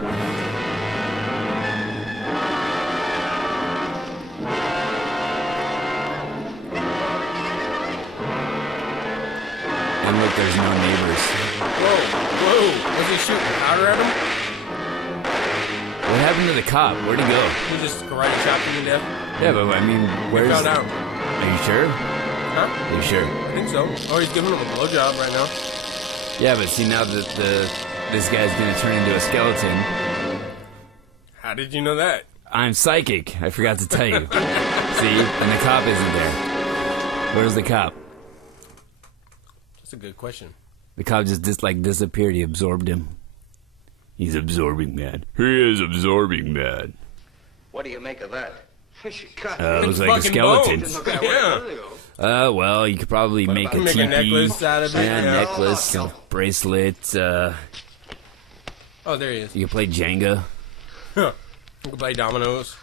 And look, there's no neighbors. Whoa. Was he shooting powder at him? What happened to the cop? Where'd he go? He just karate chopped him to death. Yeah, but I mean, where's... He found out. Are you sure? Huh? Are you sure? I think so. Oh, he's giving him a blowjob right now. Yeah, but see, now that this guy's gonna turn into a skeleton. How did you know that? I'm psychic. I forgot to tell you. See? And the cop isn't there. Where's the cop? That's a good question. The cop just disappeared. He absorbed him. He's absorbing mad. He is absorbing mad. What do you make of that? It looks like a skeleton. Well, you could probably make a teepee. A necklace out of it. Yeah, necklace, a bracelet. Oh, there he is. You can play Jenga. Huh. You can play dominoes.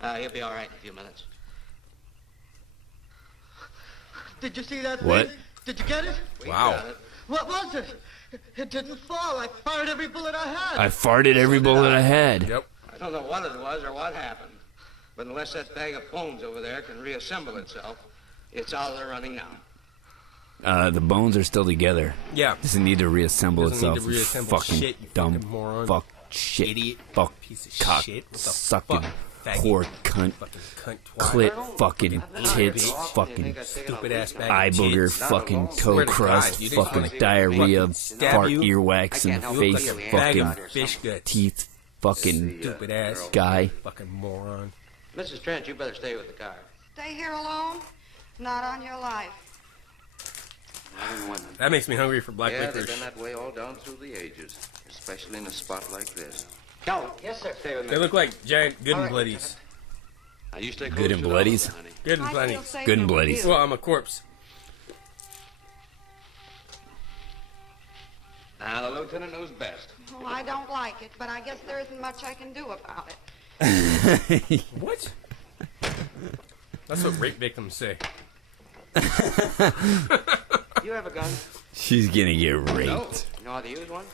He'll be all right in a few minutes. Did you see that What? thing? Did you get it? Wow. What was it? It didn't fall. I fired every bullet I had. I farted every bullet I had. Yep. I don't know what it was or what happened, but unless that bag of bones over there can reassemble itself, it's out of the running now. The bones are still together. Yeah. Doesn't need to reassemble Doesn't need itself. to reassemble fucking shit, you dumb fucking moron. fuck shit. Idiot. Fuck Piece of cock shit. What the sucking fuck? Faggot. poor cunt. Fucking cunt twat. Clit fucking tits fucking Stupid ass bag eye of booger tits. fucking Swear toe to crust God, you fucking didn't diarrhea stab fart you. earwax and You look face like a bag fucking of fish guts. teeth fucking Stupid ass guy. fucking moron. Mrs. Trent, you better stay with the car. Stay here alone? Not on your life. Not in women. That makes me hungry for black Yeah, they've licorice. been that way all down through the ages, especially in a spot like this. Calvin. Yes, sir. Stay with me. They look like giant good and bloodies. Now you stay Good and close to the bloodies. house, honey. Good and I feel bloodies. safer Good and with bloodies. you. Well, I'm a corpse. Now, the lieutenant knows best. Well, I don't like it, but I guess there isn't much I can do about it. What? That's what rape victims say. You have a gun? She's gonna get No. raped. You know how to use one?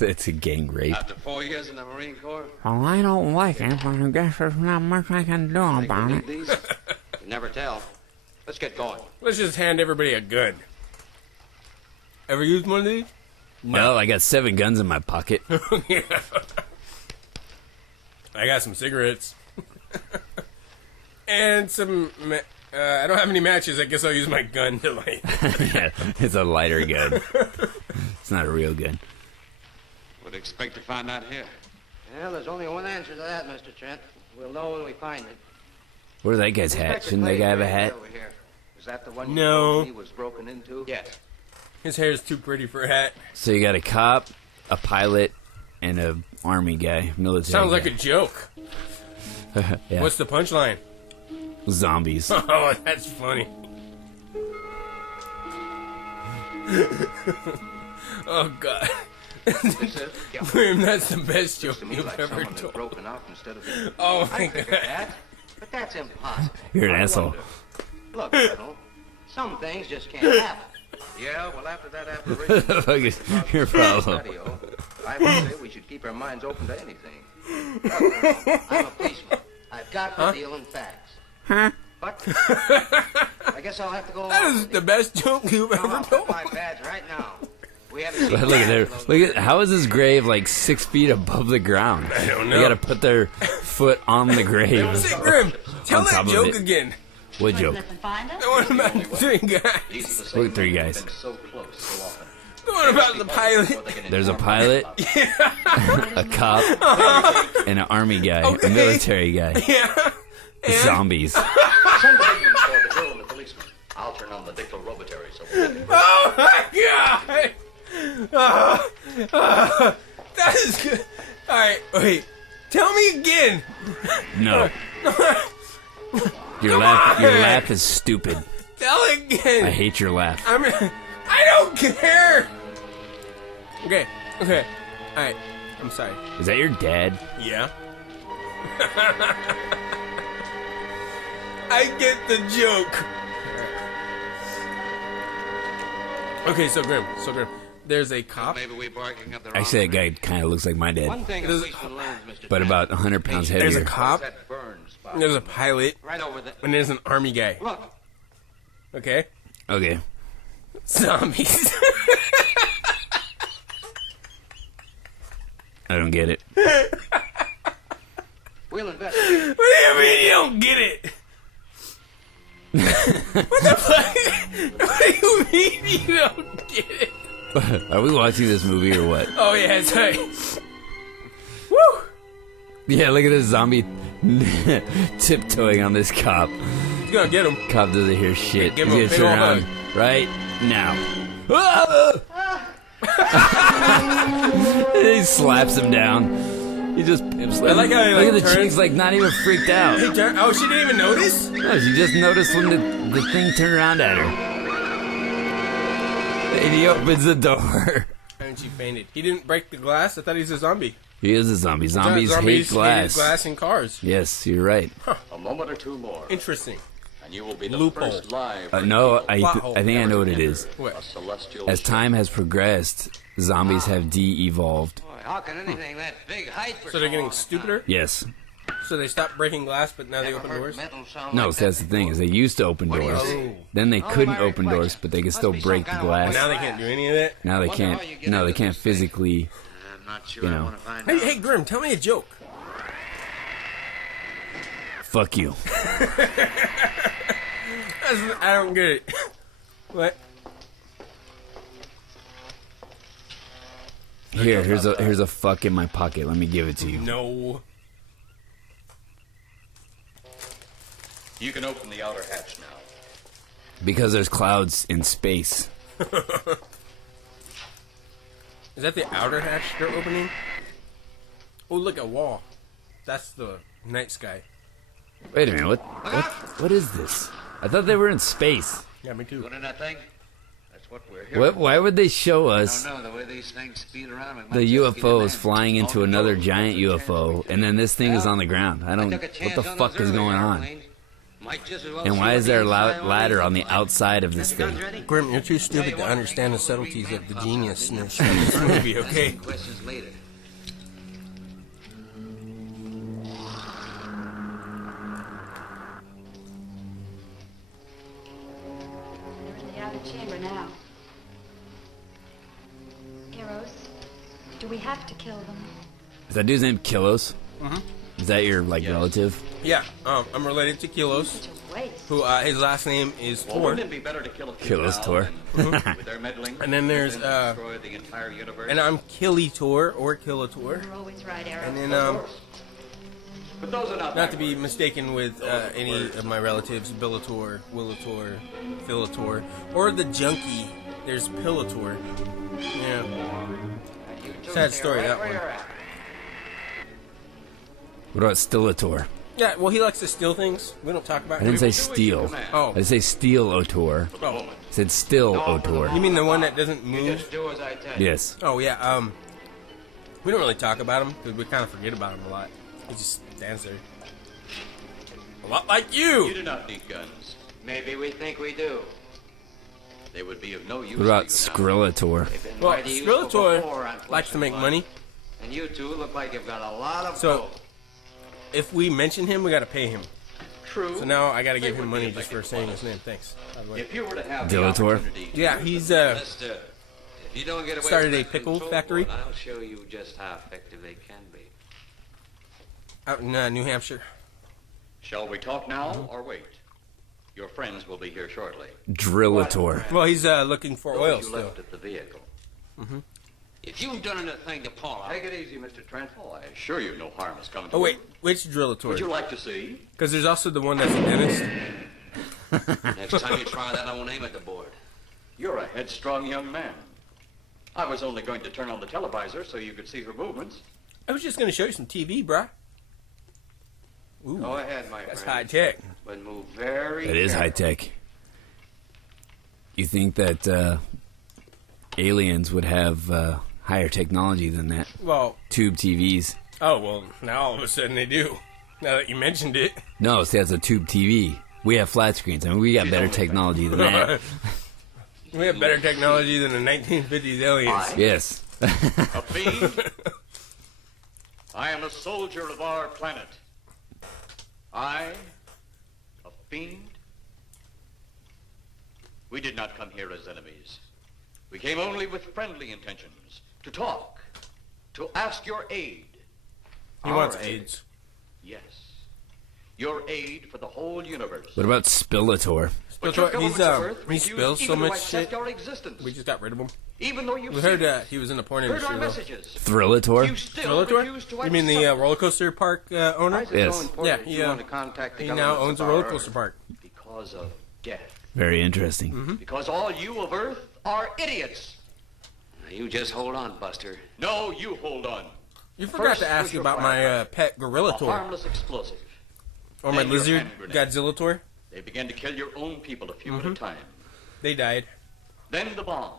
It's a gang rape. After 4 years in the Marine Corps, Well, I don't like it, but I guess there's not much I can do Think about we it. need these? You never tell. Let's get going. Let's just hand everybody a gun. Ever used one of these? Well, I got 7 guns in my pocket. Yeah. I got some cigarettes. And some... I don't have any matches. I guess I'll use my gun to light. Yeah, it's a lighter gun. It's not a real gun. would expect to find out here. Well, there's only one answer to that, Mr. Trent. We'll know when we find it. Where's that guy's hat? Shouldn't that guy have a hat? Over here. Is that the one No. you told me was broken into? Yes. His hair is too pretty for a hat. So you got a cop, a pilot, and a army guy, military Sounds guy. like a joke. Yeah. What's the punchline? Zombies. Oh, that's funny. Oh, God. William, that's the best joke you've ever told. Broken off instead of... Oh, my I figured God. that, but that's impossible. You're an I asshole. wonder. Look, Colonel, some things just can't happen. Yeah, well, after that apparition... Fuck is your problem? patio, I would say we should keep our minds open to anything. Look, Colonel, I'm a policeman. I've got to deal in facts. Huh? But I guess I'll have to go That along is with the it. best joke you've Come ever on, told. put my badge right now. We haven't seen Look at there. Look at how is this grave like 6 feet above the ground? I don't know. They gotta put their foot on the grave. Say, Grim, tell On top that of joke it. again. What joke? The one about the 3 guys. Look, 3 guys. So close so often. The one about the pilot. There's a pilot, a cop, and an army guy, Okay. a military guy. Yeah. Zombies. Send the big one for the girl and the policeman. I'll turn on the dictal robotary so we can... Oh, my God. That is good. All right, wait. Tell me again. No. Your Come laugh on. is stupid. Tell it again. I hate your laugh. I don't care. Okay. All right. I'm sorry. Is that your dad? Yeah. I get the joke. Okay, so Grim. There's a cop. Maybe we're barking up the wrong Actually, that guy kind of looks like my dad. One thing at least we learned, Mr. But about 100 pounds heavier. There's a cop. There's a pilot. Right over there. And there's an army guy. Look. Okay? Okay. Zombies. I don't get it. We'll investigate. What do you mean you don't get it? What the fuck? What do you mean you don't get it? Are we watching this movie or what? Oh, yeah, it's right. Woo! Yeah, look at this zombie tiptoeing on this cop. He's gonna get him. Cop doesn't hear shit. Give He's him a gonna big turn ol' around hug. right now. He slaps him down. He just pips him. I like how he, look like, at the turns. chick's like not even freaked out. Hey, oh, she didn't even notice? No, she just noticed when the thing turned around at her. And he opens the door. And she fainted. He didn't break the glass? I thought he was a zombie. He is a zombie. Zombies hate glass. Hate glass in cars. Yes, you're right. Huh. A moment or two more. Interesting. And you will be the Loophole. first live. No, I Plot hole. think I know what it is. What? A celestial As time has progressed, zombies have de-evolved. Boy, how can anything that big hide for So they're getting long a stupider? time? Yes. So they stopped breaking glass, but now they Never open heard doors? metal sound No, like so that's the thing, is they used to open What do you doors. say? Then they Oh, couldn't my open doors, reflection. but they could Must still be break some the kind of glass. Now they can't do any of that? Now they Wonder can't. how you get No, into they can't this thing. physically. I'm not sure You I know. want to find Hey, out. hey, Grim, tell me a joke. Fuck you. I don't get it. What? Here's a fuck in my pocket. Let me give it to you. No. You can open the outer hatch now. Because there's clouds in space. Is that the outer hatch they're opening? Oh, look, a wall. That's the night sky. Wait a minute. What is this? I thought they were in space. Yeah, me too. Good in that thing? That's what we're here. What? Why would they show I us don't know, the way these things speed around. We might the just get UFO in is there. flying into All another goes. giant UFO, and then this thing is on the ground? I don't. took a What chance the on fuck those is going earlier, on? Arlene. Might just as well And see why what is there a the inside one ladder is on the like. outside of this Got your guns thing? ready? Grim, you're too stupid to understand the subtleties of the geniusness of this movie, okay? Questions later. They're in the outer chamber now. Eros, do we have to kill them? Is that dude's name Kilos? Mm-hmm. Is that your relative? Yeah, I'm related to Kilos, who his last name is Well, Tor. wouldn't it be better to kill a few Kilos now Tor. than with their meddling? And then there's then destroy the entire universe? and I'm Killitor or Killator. You're always right, Eros. And then But those are not not to be mistaken with any of my relatives, Billator, Willator, Phillator, or the junkie. There's Pillator. Yeah. Sad story, that one. What about Stillator? Yeah, well, he likes to steal things. We don't talk about I didn't say steal. Oh. I say steal Otor. Oh. I said still Otor. You mean the one that doesn't move? Just do as I tell you. Yes. Oh, yeah, we don't really talk about him, because we kind of forget about him a lot. He just stands there. A lot like You you! do not need guns. Maybe we think we do. They would be of no use What about to you now. Skrillator? They've been Well, mighty useful before Skeletor on likes to make Flesh and money. Blood. And you two look like you've got a lot of So, gold. if we mention him, we gotta pay him. True. So now I gotta give They him would be money just for effective saying on his us. name. Thanks. By the way. If you were to have the Dillator? opportunity to Yeah, he's, Mister, if you don't get away started from a that pickle control factory. board, I'll show you just how effective they can be. out in New Hampshire. Shall we talk now or wait? Your friends will be here shortly. Drillator. Well, he's looking for oil Those you still. left at the vehicle. Mm-hmm. If you've done anything to Paul, Take it easy, Mr. Trent. Oh, I assure you no harm has come to Oh, wait. him. Which Drillator? Would you like to see? Because there's also the one that's a dentist. next time you try that, I won't aim at the board. You're a headstrong young man. I was only going to turn on the televisor so you could see her movements. I was just going to show you some TV, bruh. Ooh, Go ahead, my that's friend. high tech. But move very It is high tech. You think that aliens would have higher technology than that. Well, tube TVs. Oh, well, now all of a sudden they do. Now that you mentioned it. No, see, that's a tube TV. We have flat screens. I mean, we got better technology than that. We have better technology than the 1950s aliens. Yes. A fiend? I am a soldier of our planet. I, a fiend? We did not come here as enemies. We came only with friendly intentions. To talk. To ask your aid. He wants AIDS. Yes. Your aid for the whole universe. What about Spillator? He spills so much shit. We just got rid of him. Even though we heard he was in the porn industry. Thrillator? Thrillator? You mean the roller coaster park owner? Yes. Yeah, he now owns a roller coaster park. Because of death. Very interesting. Mm-hmm. Because all you of Earth are idiots. Now, you just hold on, Buster. No, you hold on. You forgot to ask about my pet gorilla A tour. harmless explosive. Or my Then your lizard hand grenade. Godzilla tour. They began to kill your own people a few at a time. They died. Then the bomb.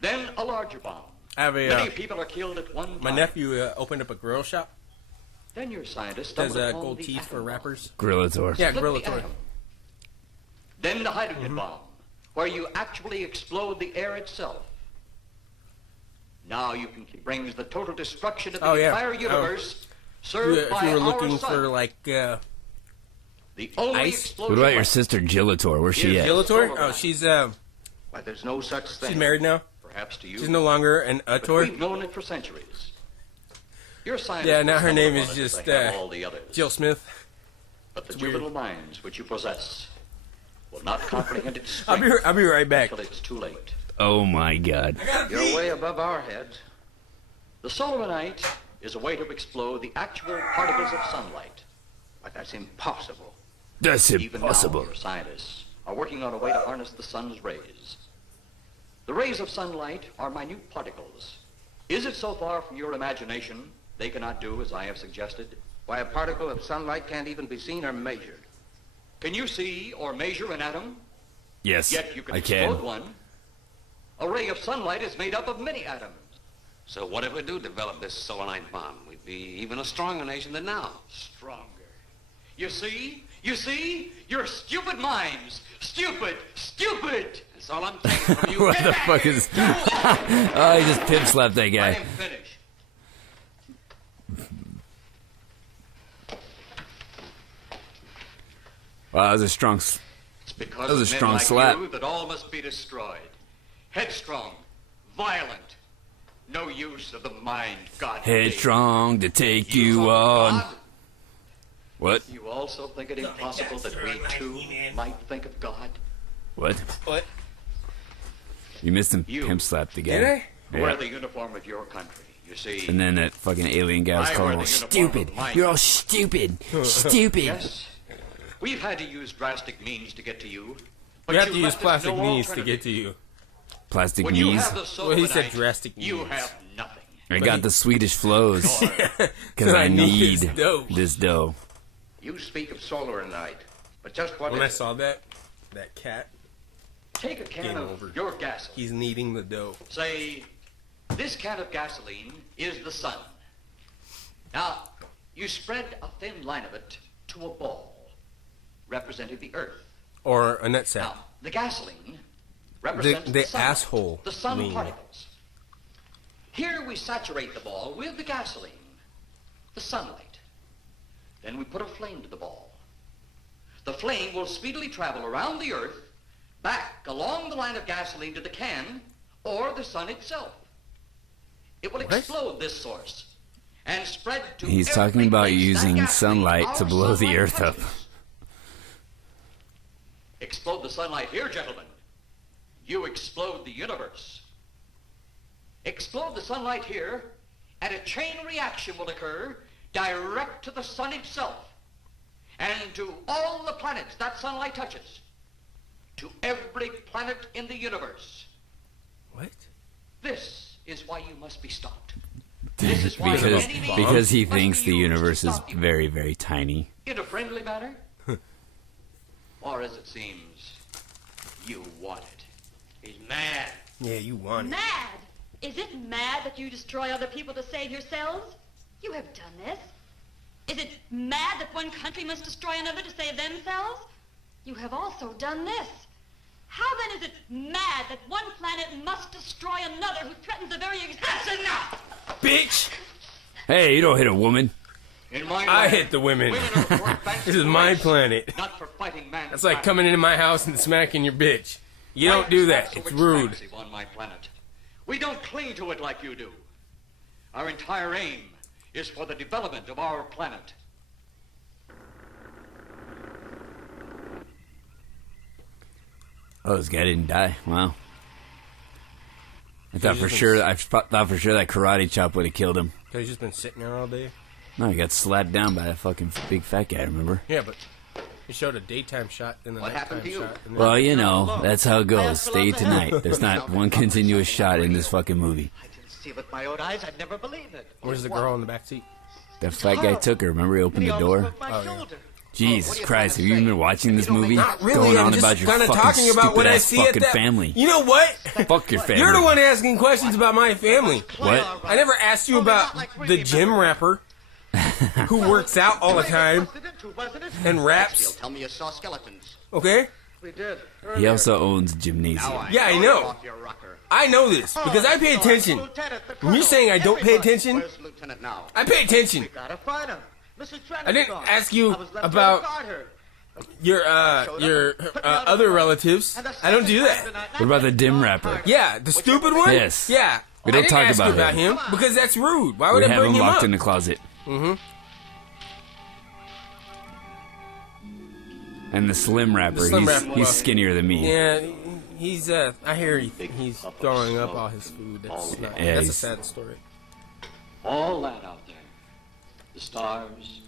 Then a larger bomb. I have a, Many people are killed at one time. My nephew opened up a grill shop. Then your scientists Does stumbled upon gold the teeth atom for bomb. rappers. Grillator. Yeah, Split the Grillator. atom. Then the hydrogen bomb, where you actually explode the air itself. Now you can brings the total destruction of the entire universe. Served by if you were our looking sun. for like the only ice. explosion. What about your sister Gillator? Where's she at? Gillator? Oh, she's Why, there's no such thing. she's married now. Perhaps to you. She's no longer an But Ator. we've known it for centuries. Your scientists Yeah, now will her stumble name upon is it as just they have all the others. Jill Smith. But the It's two weird. little minds which you possess will not comprehend its I'll strength be right back. until it's too late. Oh my God. You're way above our heads. The solenoid is a way to explode the actual particles of sunlight. But that's impossible. That's Even impossible. now, your scientists are working on a way to harness the sun's rays. The rays of sunlight are minute particles. Is it so far from your imagination they cannot do as I have suggested? Why, a particle of sunlight can't even be seen or measured. Can you see or measure an atom? Yes, Yet you can I explode can. one. A ray of sunlight is made up of many atoms. So what if we do develop this solenoid bomb? We'd be even a stronger nation than now. Stronger. You see? You see? Your stupid minds. Stupid. Stupid. That's all I'm taking from you. What the fuck is... Oh, he just pimp slapped that Let guy. him finish. Wow, that was a strong... It's because That was a of men strong like slap. you that all must be destroyed. Headstrong. Violent. No use of the mind God gave. Headstrong to take you on. God? What? You also think it impossible that we too might think of God? What? What? You missed him You. pimp slapped the guy. Did I? Wear Yeah. the uniform of your country, you see. And then that fucking alien guy was I calling wear all the uniform stupid. of mine. You're all stupid. Stupid. Yes. We've had to use drastic means to get to you. But You have to you use left us plastic no knees to alternative. get to you. Plastic When you knees. have the Well, he said solenoid, drastic you knees. have nothing. I got the Swedish flows. Because So I need this dough. this dough. You speak of solar night, but just what When I is it? saw that cat, Take a can Game of over. your gasoline. he's kneading the dough. Say, this can of gasoline is the sun. Now, you spread a thin line of it to a ball, representing the earth. Or a nutsack. Now, the gasoline represents The sunlight, asshole the sun lean. particles. Here we saturate the ball with the gasoline, the sunlight. Then we put a flame to the ball. The flame will speedily travel around the earth, back along the line of gasoline to the can, or the sun itself. It will explode this source and spread to He's every talking about place that using gasoline, sunlight to our blow the sunlight earth up. touches. Explode the sunlight here, gentlemen. You explode the universe. Explode the sunlight here, and a chain reaction will occur direct to the sun itself and to all the planets that sunlight touches, to every planet in the universe. What? This is why you must be stopped. This is why because any means because he must thinks be the used to universe is stop you. very, very tiny. In a friendly manner, or as it seems, you want it. He's mad. Yeah, you want it. Mad? Is it mad that you destroy other people to save yourselves? You have done this. Is it mad that one country must destroy another to save themselves? You have also done this. How then is it mad that one planet must destroy another who threatens the very existence? That's enough! Bitch! Hey, you don't hit a woman. In my I land, hit the women. women are for advanced This is my race, planet. Not for fighting man. That's like coming into my house and smacking your bitch. You don't do that. It's rude. On my planet. We don't cling to it like you do. Our entire aim is for the development of our planet. Oh, this guy didn't die. Wow. I thought for sure that karate chop would have killed him. He's just been sitting there all day. No, he got slapped down by that fucking big fat guy, remember? Yeah, but he showed a daytime shot and a nighttime shot. And Well, you know, that's how it goes. Day to night. There's not one continuous shot in this fucking movie. See with my own eyes, I'd never believe it. Where's the girl in the back seat? That fat guy took her. Remember he opened the door? Oh, yeah. Jesus Christ, have you even been watching this movie? Not really, Going I'm on just about your kinda fucking talking about what I stupid-ass see at fucking that- family. You know what? Fuck your family. You're the one asking questions about my family. What? I never asked you about the gym rapper who works out all the time and raps. Tell me you saw skeletons. Okay? We did. He also owns a gymnasium. Yeah, I know. I know this because I pay attention. When you're saying I don't pay attention, Where's Lieutenant now? I pay attention. Gotta find him. Mrs. Trenton. I didn't ask you about your other relatives. I don't do that. What about the dim rapper? Yeah, the stupid one? Yes. Yeah. We don't I didn't talk ask you about about him because that's rude. Why would We I have bring him him locked up? in the closet. Mm-hmm. And the slim rapper, Slim rapper, he's skinnier than me. Yeah, he's I hear he's throwing up all his food. That's not, Yeah, that's a he's- sad story. All that out there. The stars,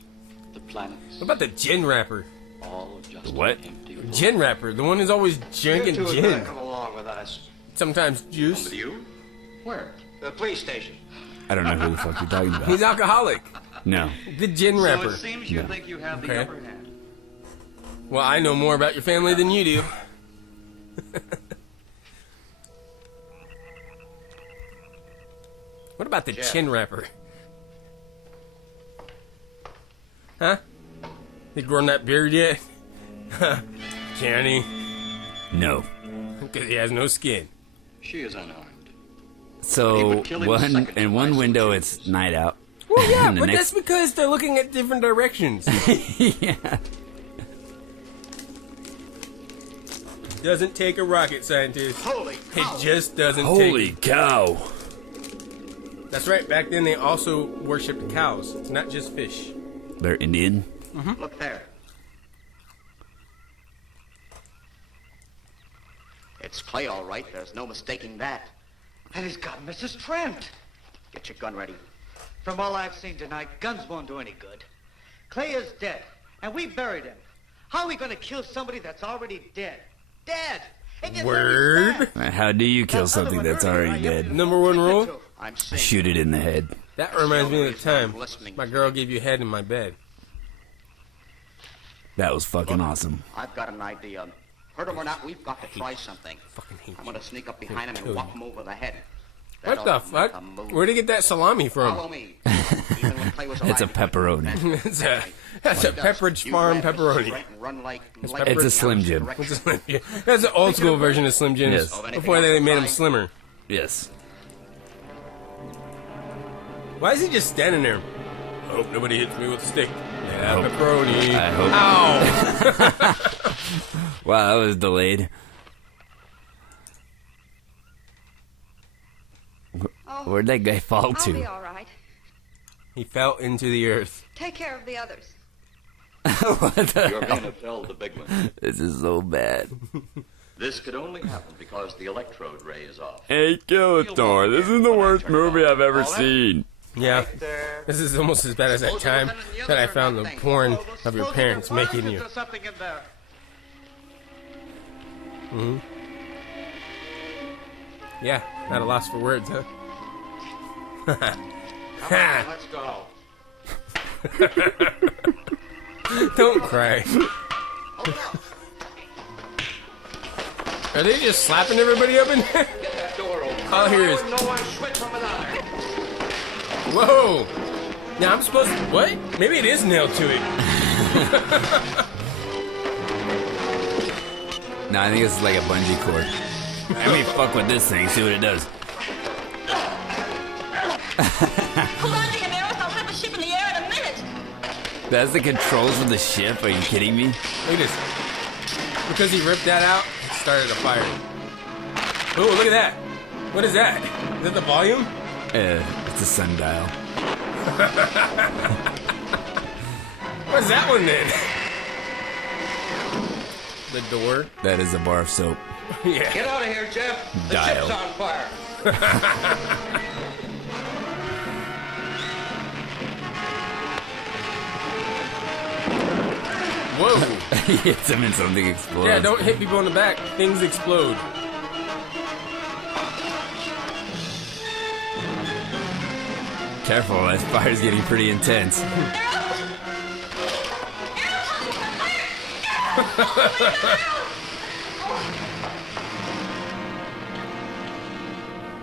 the planets, What about the gin rapper? all just What? Gin rapper, the one who's always drinking You two gin. gotta come along with us. Sometimes juice. you? Where? The police station. I don't know who the fuck you're talking about. He's alcoholic. No. The gin So rapper. it seems you No. think you have the Okay. upper hand. Well, I know more about your family than you do. What about the chin rapper? Huh? You grown that beard yet? Can he? No. Because he has no skin. She is unarmed. So in one window it's night out. Well, yeah, And the but next- that's because they're looking at different directions. Yeah. Doesn't take a rocket scientist. Holy cow. It just doesn't Holy take. cow. That's right. Back then, they also worshipped cows. It's not just fish. They're Indian? Look there. It's Clay, all right. There's no mistaking that. And he's got Mrs. Trent. Get your gun ready. From all I've seen tonight, guns won't do any good. Clay is dead, and we buried him. How are we going to kill somebody that's already dead? Dead! It gets Word. How do you kill something that's already dead? Number one rule. I'm saying. Shoot it in the head. That reminds me of the time my girl gave you head in my bed. That was fucking awesome. I've got an idea. Hurt him or not, we've got to try something. Fucking hate I'm going to sneak up behind him and whop him over the head. What the That'll fuck? make a move. Where'd he get that salami Follow from? me. Even when Clay was alive, It's a pepperoni. That's a Pepperidge Farm pepperoni. Run like It's a Slim Jim. It's a Slim Jim. That's an old school version of Slim Jims. Yes. Before they made him slimmer. Yes. Why is he just standing there? Hope nobody hits me with a stick. Yeah, hope- pepperoni. I hope. Ow! Wow, that was delayed. Where'd that guy fall I'll be to? all right. He fell into the earth. Take care of the others. What the You're hell? going to fell the big one. This is so bad. This could only happen because the electrode ray is off. Hey, Skeletor, this is the worst movie I've ever seen. Yeah. This is almost as bad as that time that I found the porn of your parents making you. There's something in there. Hmm. Yeah, at a loss for words, huh? Come on, let's go. Don't cry. Are they just slapping everybody up in there? Get that door open. All here is. No one switch from another. Whoa! Now I'm supposed to. What? Maybe it is nailed to it. No, I think it's like a bungee cord. Let me fuck with this thing, see what it does. Hold on to him, Eros. I'll have the ship in the air in a minute. That's the controls for the ship? Are you kidding me? Look at this. Because he ripped that out, it started a fire. Oh, look at that. What is that? Is that the volume? It's a sundial. What's that one then? The door. That is a bar of soap. Yeah. Get out of here, Jeff. The Dial. ship's on fire. Whoa. He hits him and something explodes. Yeah, don't hit people in the back. Things explode. Careful, that fire's getting pretty intense.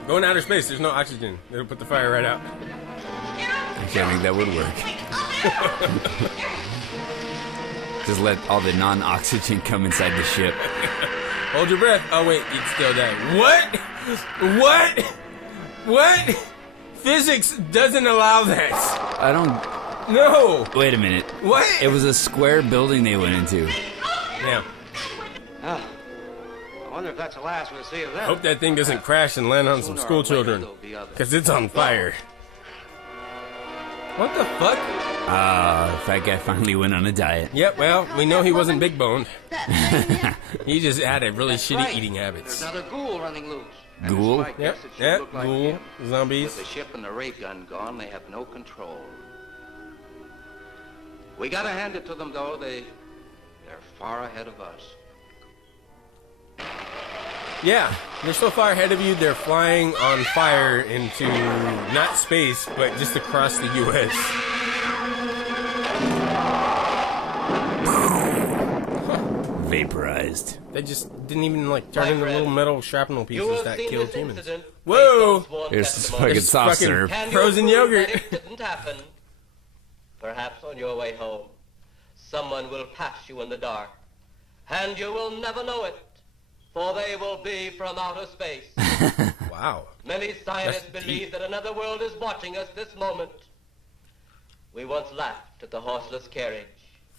Go in outer space. There's no oxygen. It'll put the fire right out. I can't think that would work. Just let all the non-oxygen come inside the ship. Hold your breath. Oh, wait. You'd still die. What? What? What? Physics doesn't allow that. I don't... No. Wait a minute. What? It was a square building they went into. Yeah. I wonder if that's the last we'll see of them. Hope that thing doesn't crash and land on some school children. Because it's on fire. What the fuck? Fat guy finally went on a diet. Yep, well, we know he wasn't big boned. He just had a really shitty right. eating habits. There's another ghoul running loose. And Ghoul? it's my Yep, guess it should yep, look like ghoul, him. zombies. With the ship and the ray gun gone, they have no control. We gotta hand it to them, though. They're far ahead of us. Yeah, they're so far ahead of you, they're flying on fire into, not space, but just across the U.S. Vaporized. They just didn't even, like, turn into little metal shrapnel pieces that killed humans. incident Whoa! based on sworn Here's testimony. fucking There's soft fucking serve. Can you frozen prove yogurt. that it didn't happen? Perhaps on your way home, someone will pass you in the dark, and you will never know it, for they will be from outer space. Wow. Many scientists That's believe deep. that another world is watching us this moment. We once laughed at the horseless carriage.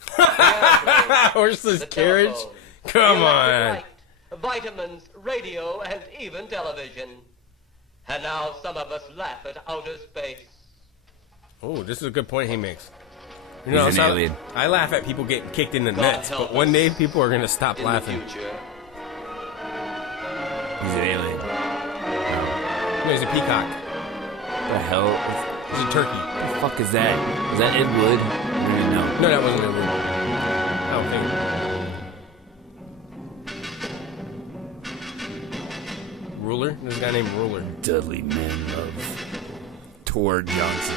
Horseless the carriage? telephone, Come the electric on. light, vitamins, radio, and even television. And now some of us laugh at outer space. Oh, this is a good point he makes. You He's know, an so alien. I laugh at people getting kicked in the God nuts, help but one us day people are going to stop in laughing. the future. He's an alien. No, he's a peacock. The hell? He's a turkey. What the fuck is that? Is that Ed Wood? I don't even know. No, that wasn't Edward. I don't think. Ruler? There's a guy named Ruler. Dudley Manlove. Tor Johnson.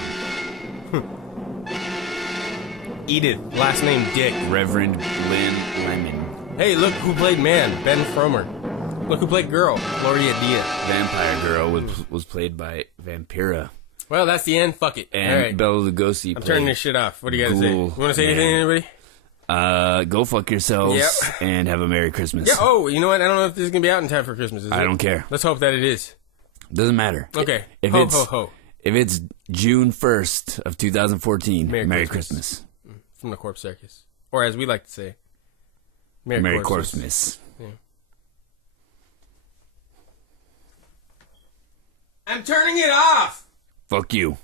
Edith, last name Dick. Reverend Lynn Lemon. Hey, look who played man, Ben Fromer. Look who played girl, Gloria Diaz. Vampire Girl was played by Vampira. Well, that's the end. Fuck it. And All right. Bela Lugosi I'm played turning this shit off. What do you got to say? You Ghoul want to say anything, Man. anybody? Go fuck yourselves Yep. and have a Merry Christmas. Yeah. Oh, you know what? I don't know if this is gonna be out in time for Christmas. Is I it? don't care. Let's hope that it is. Doesn't matter. Okay. If Ho, it's ho, ho. if it's June 1st of 2014, Merry Christmas. From the Corpse Circus, or as we like to say, Merry Corpse. Christmas. Yeah. I'm turning it off. Fuck you.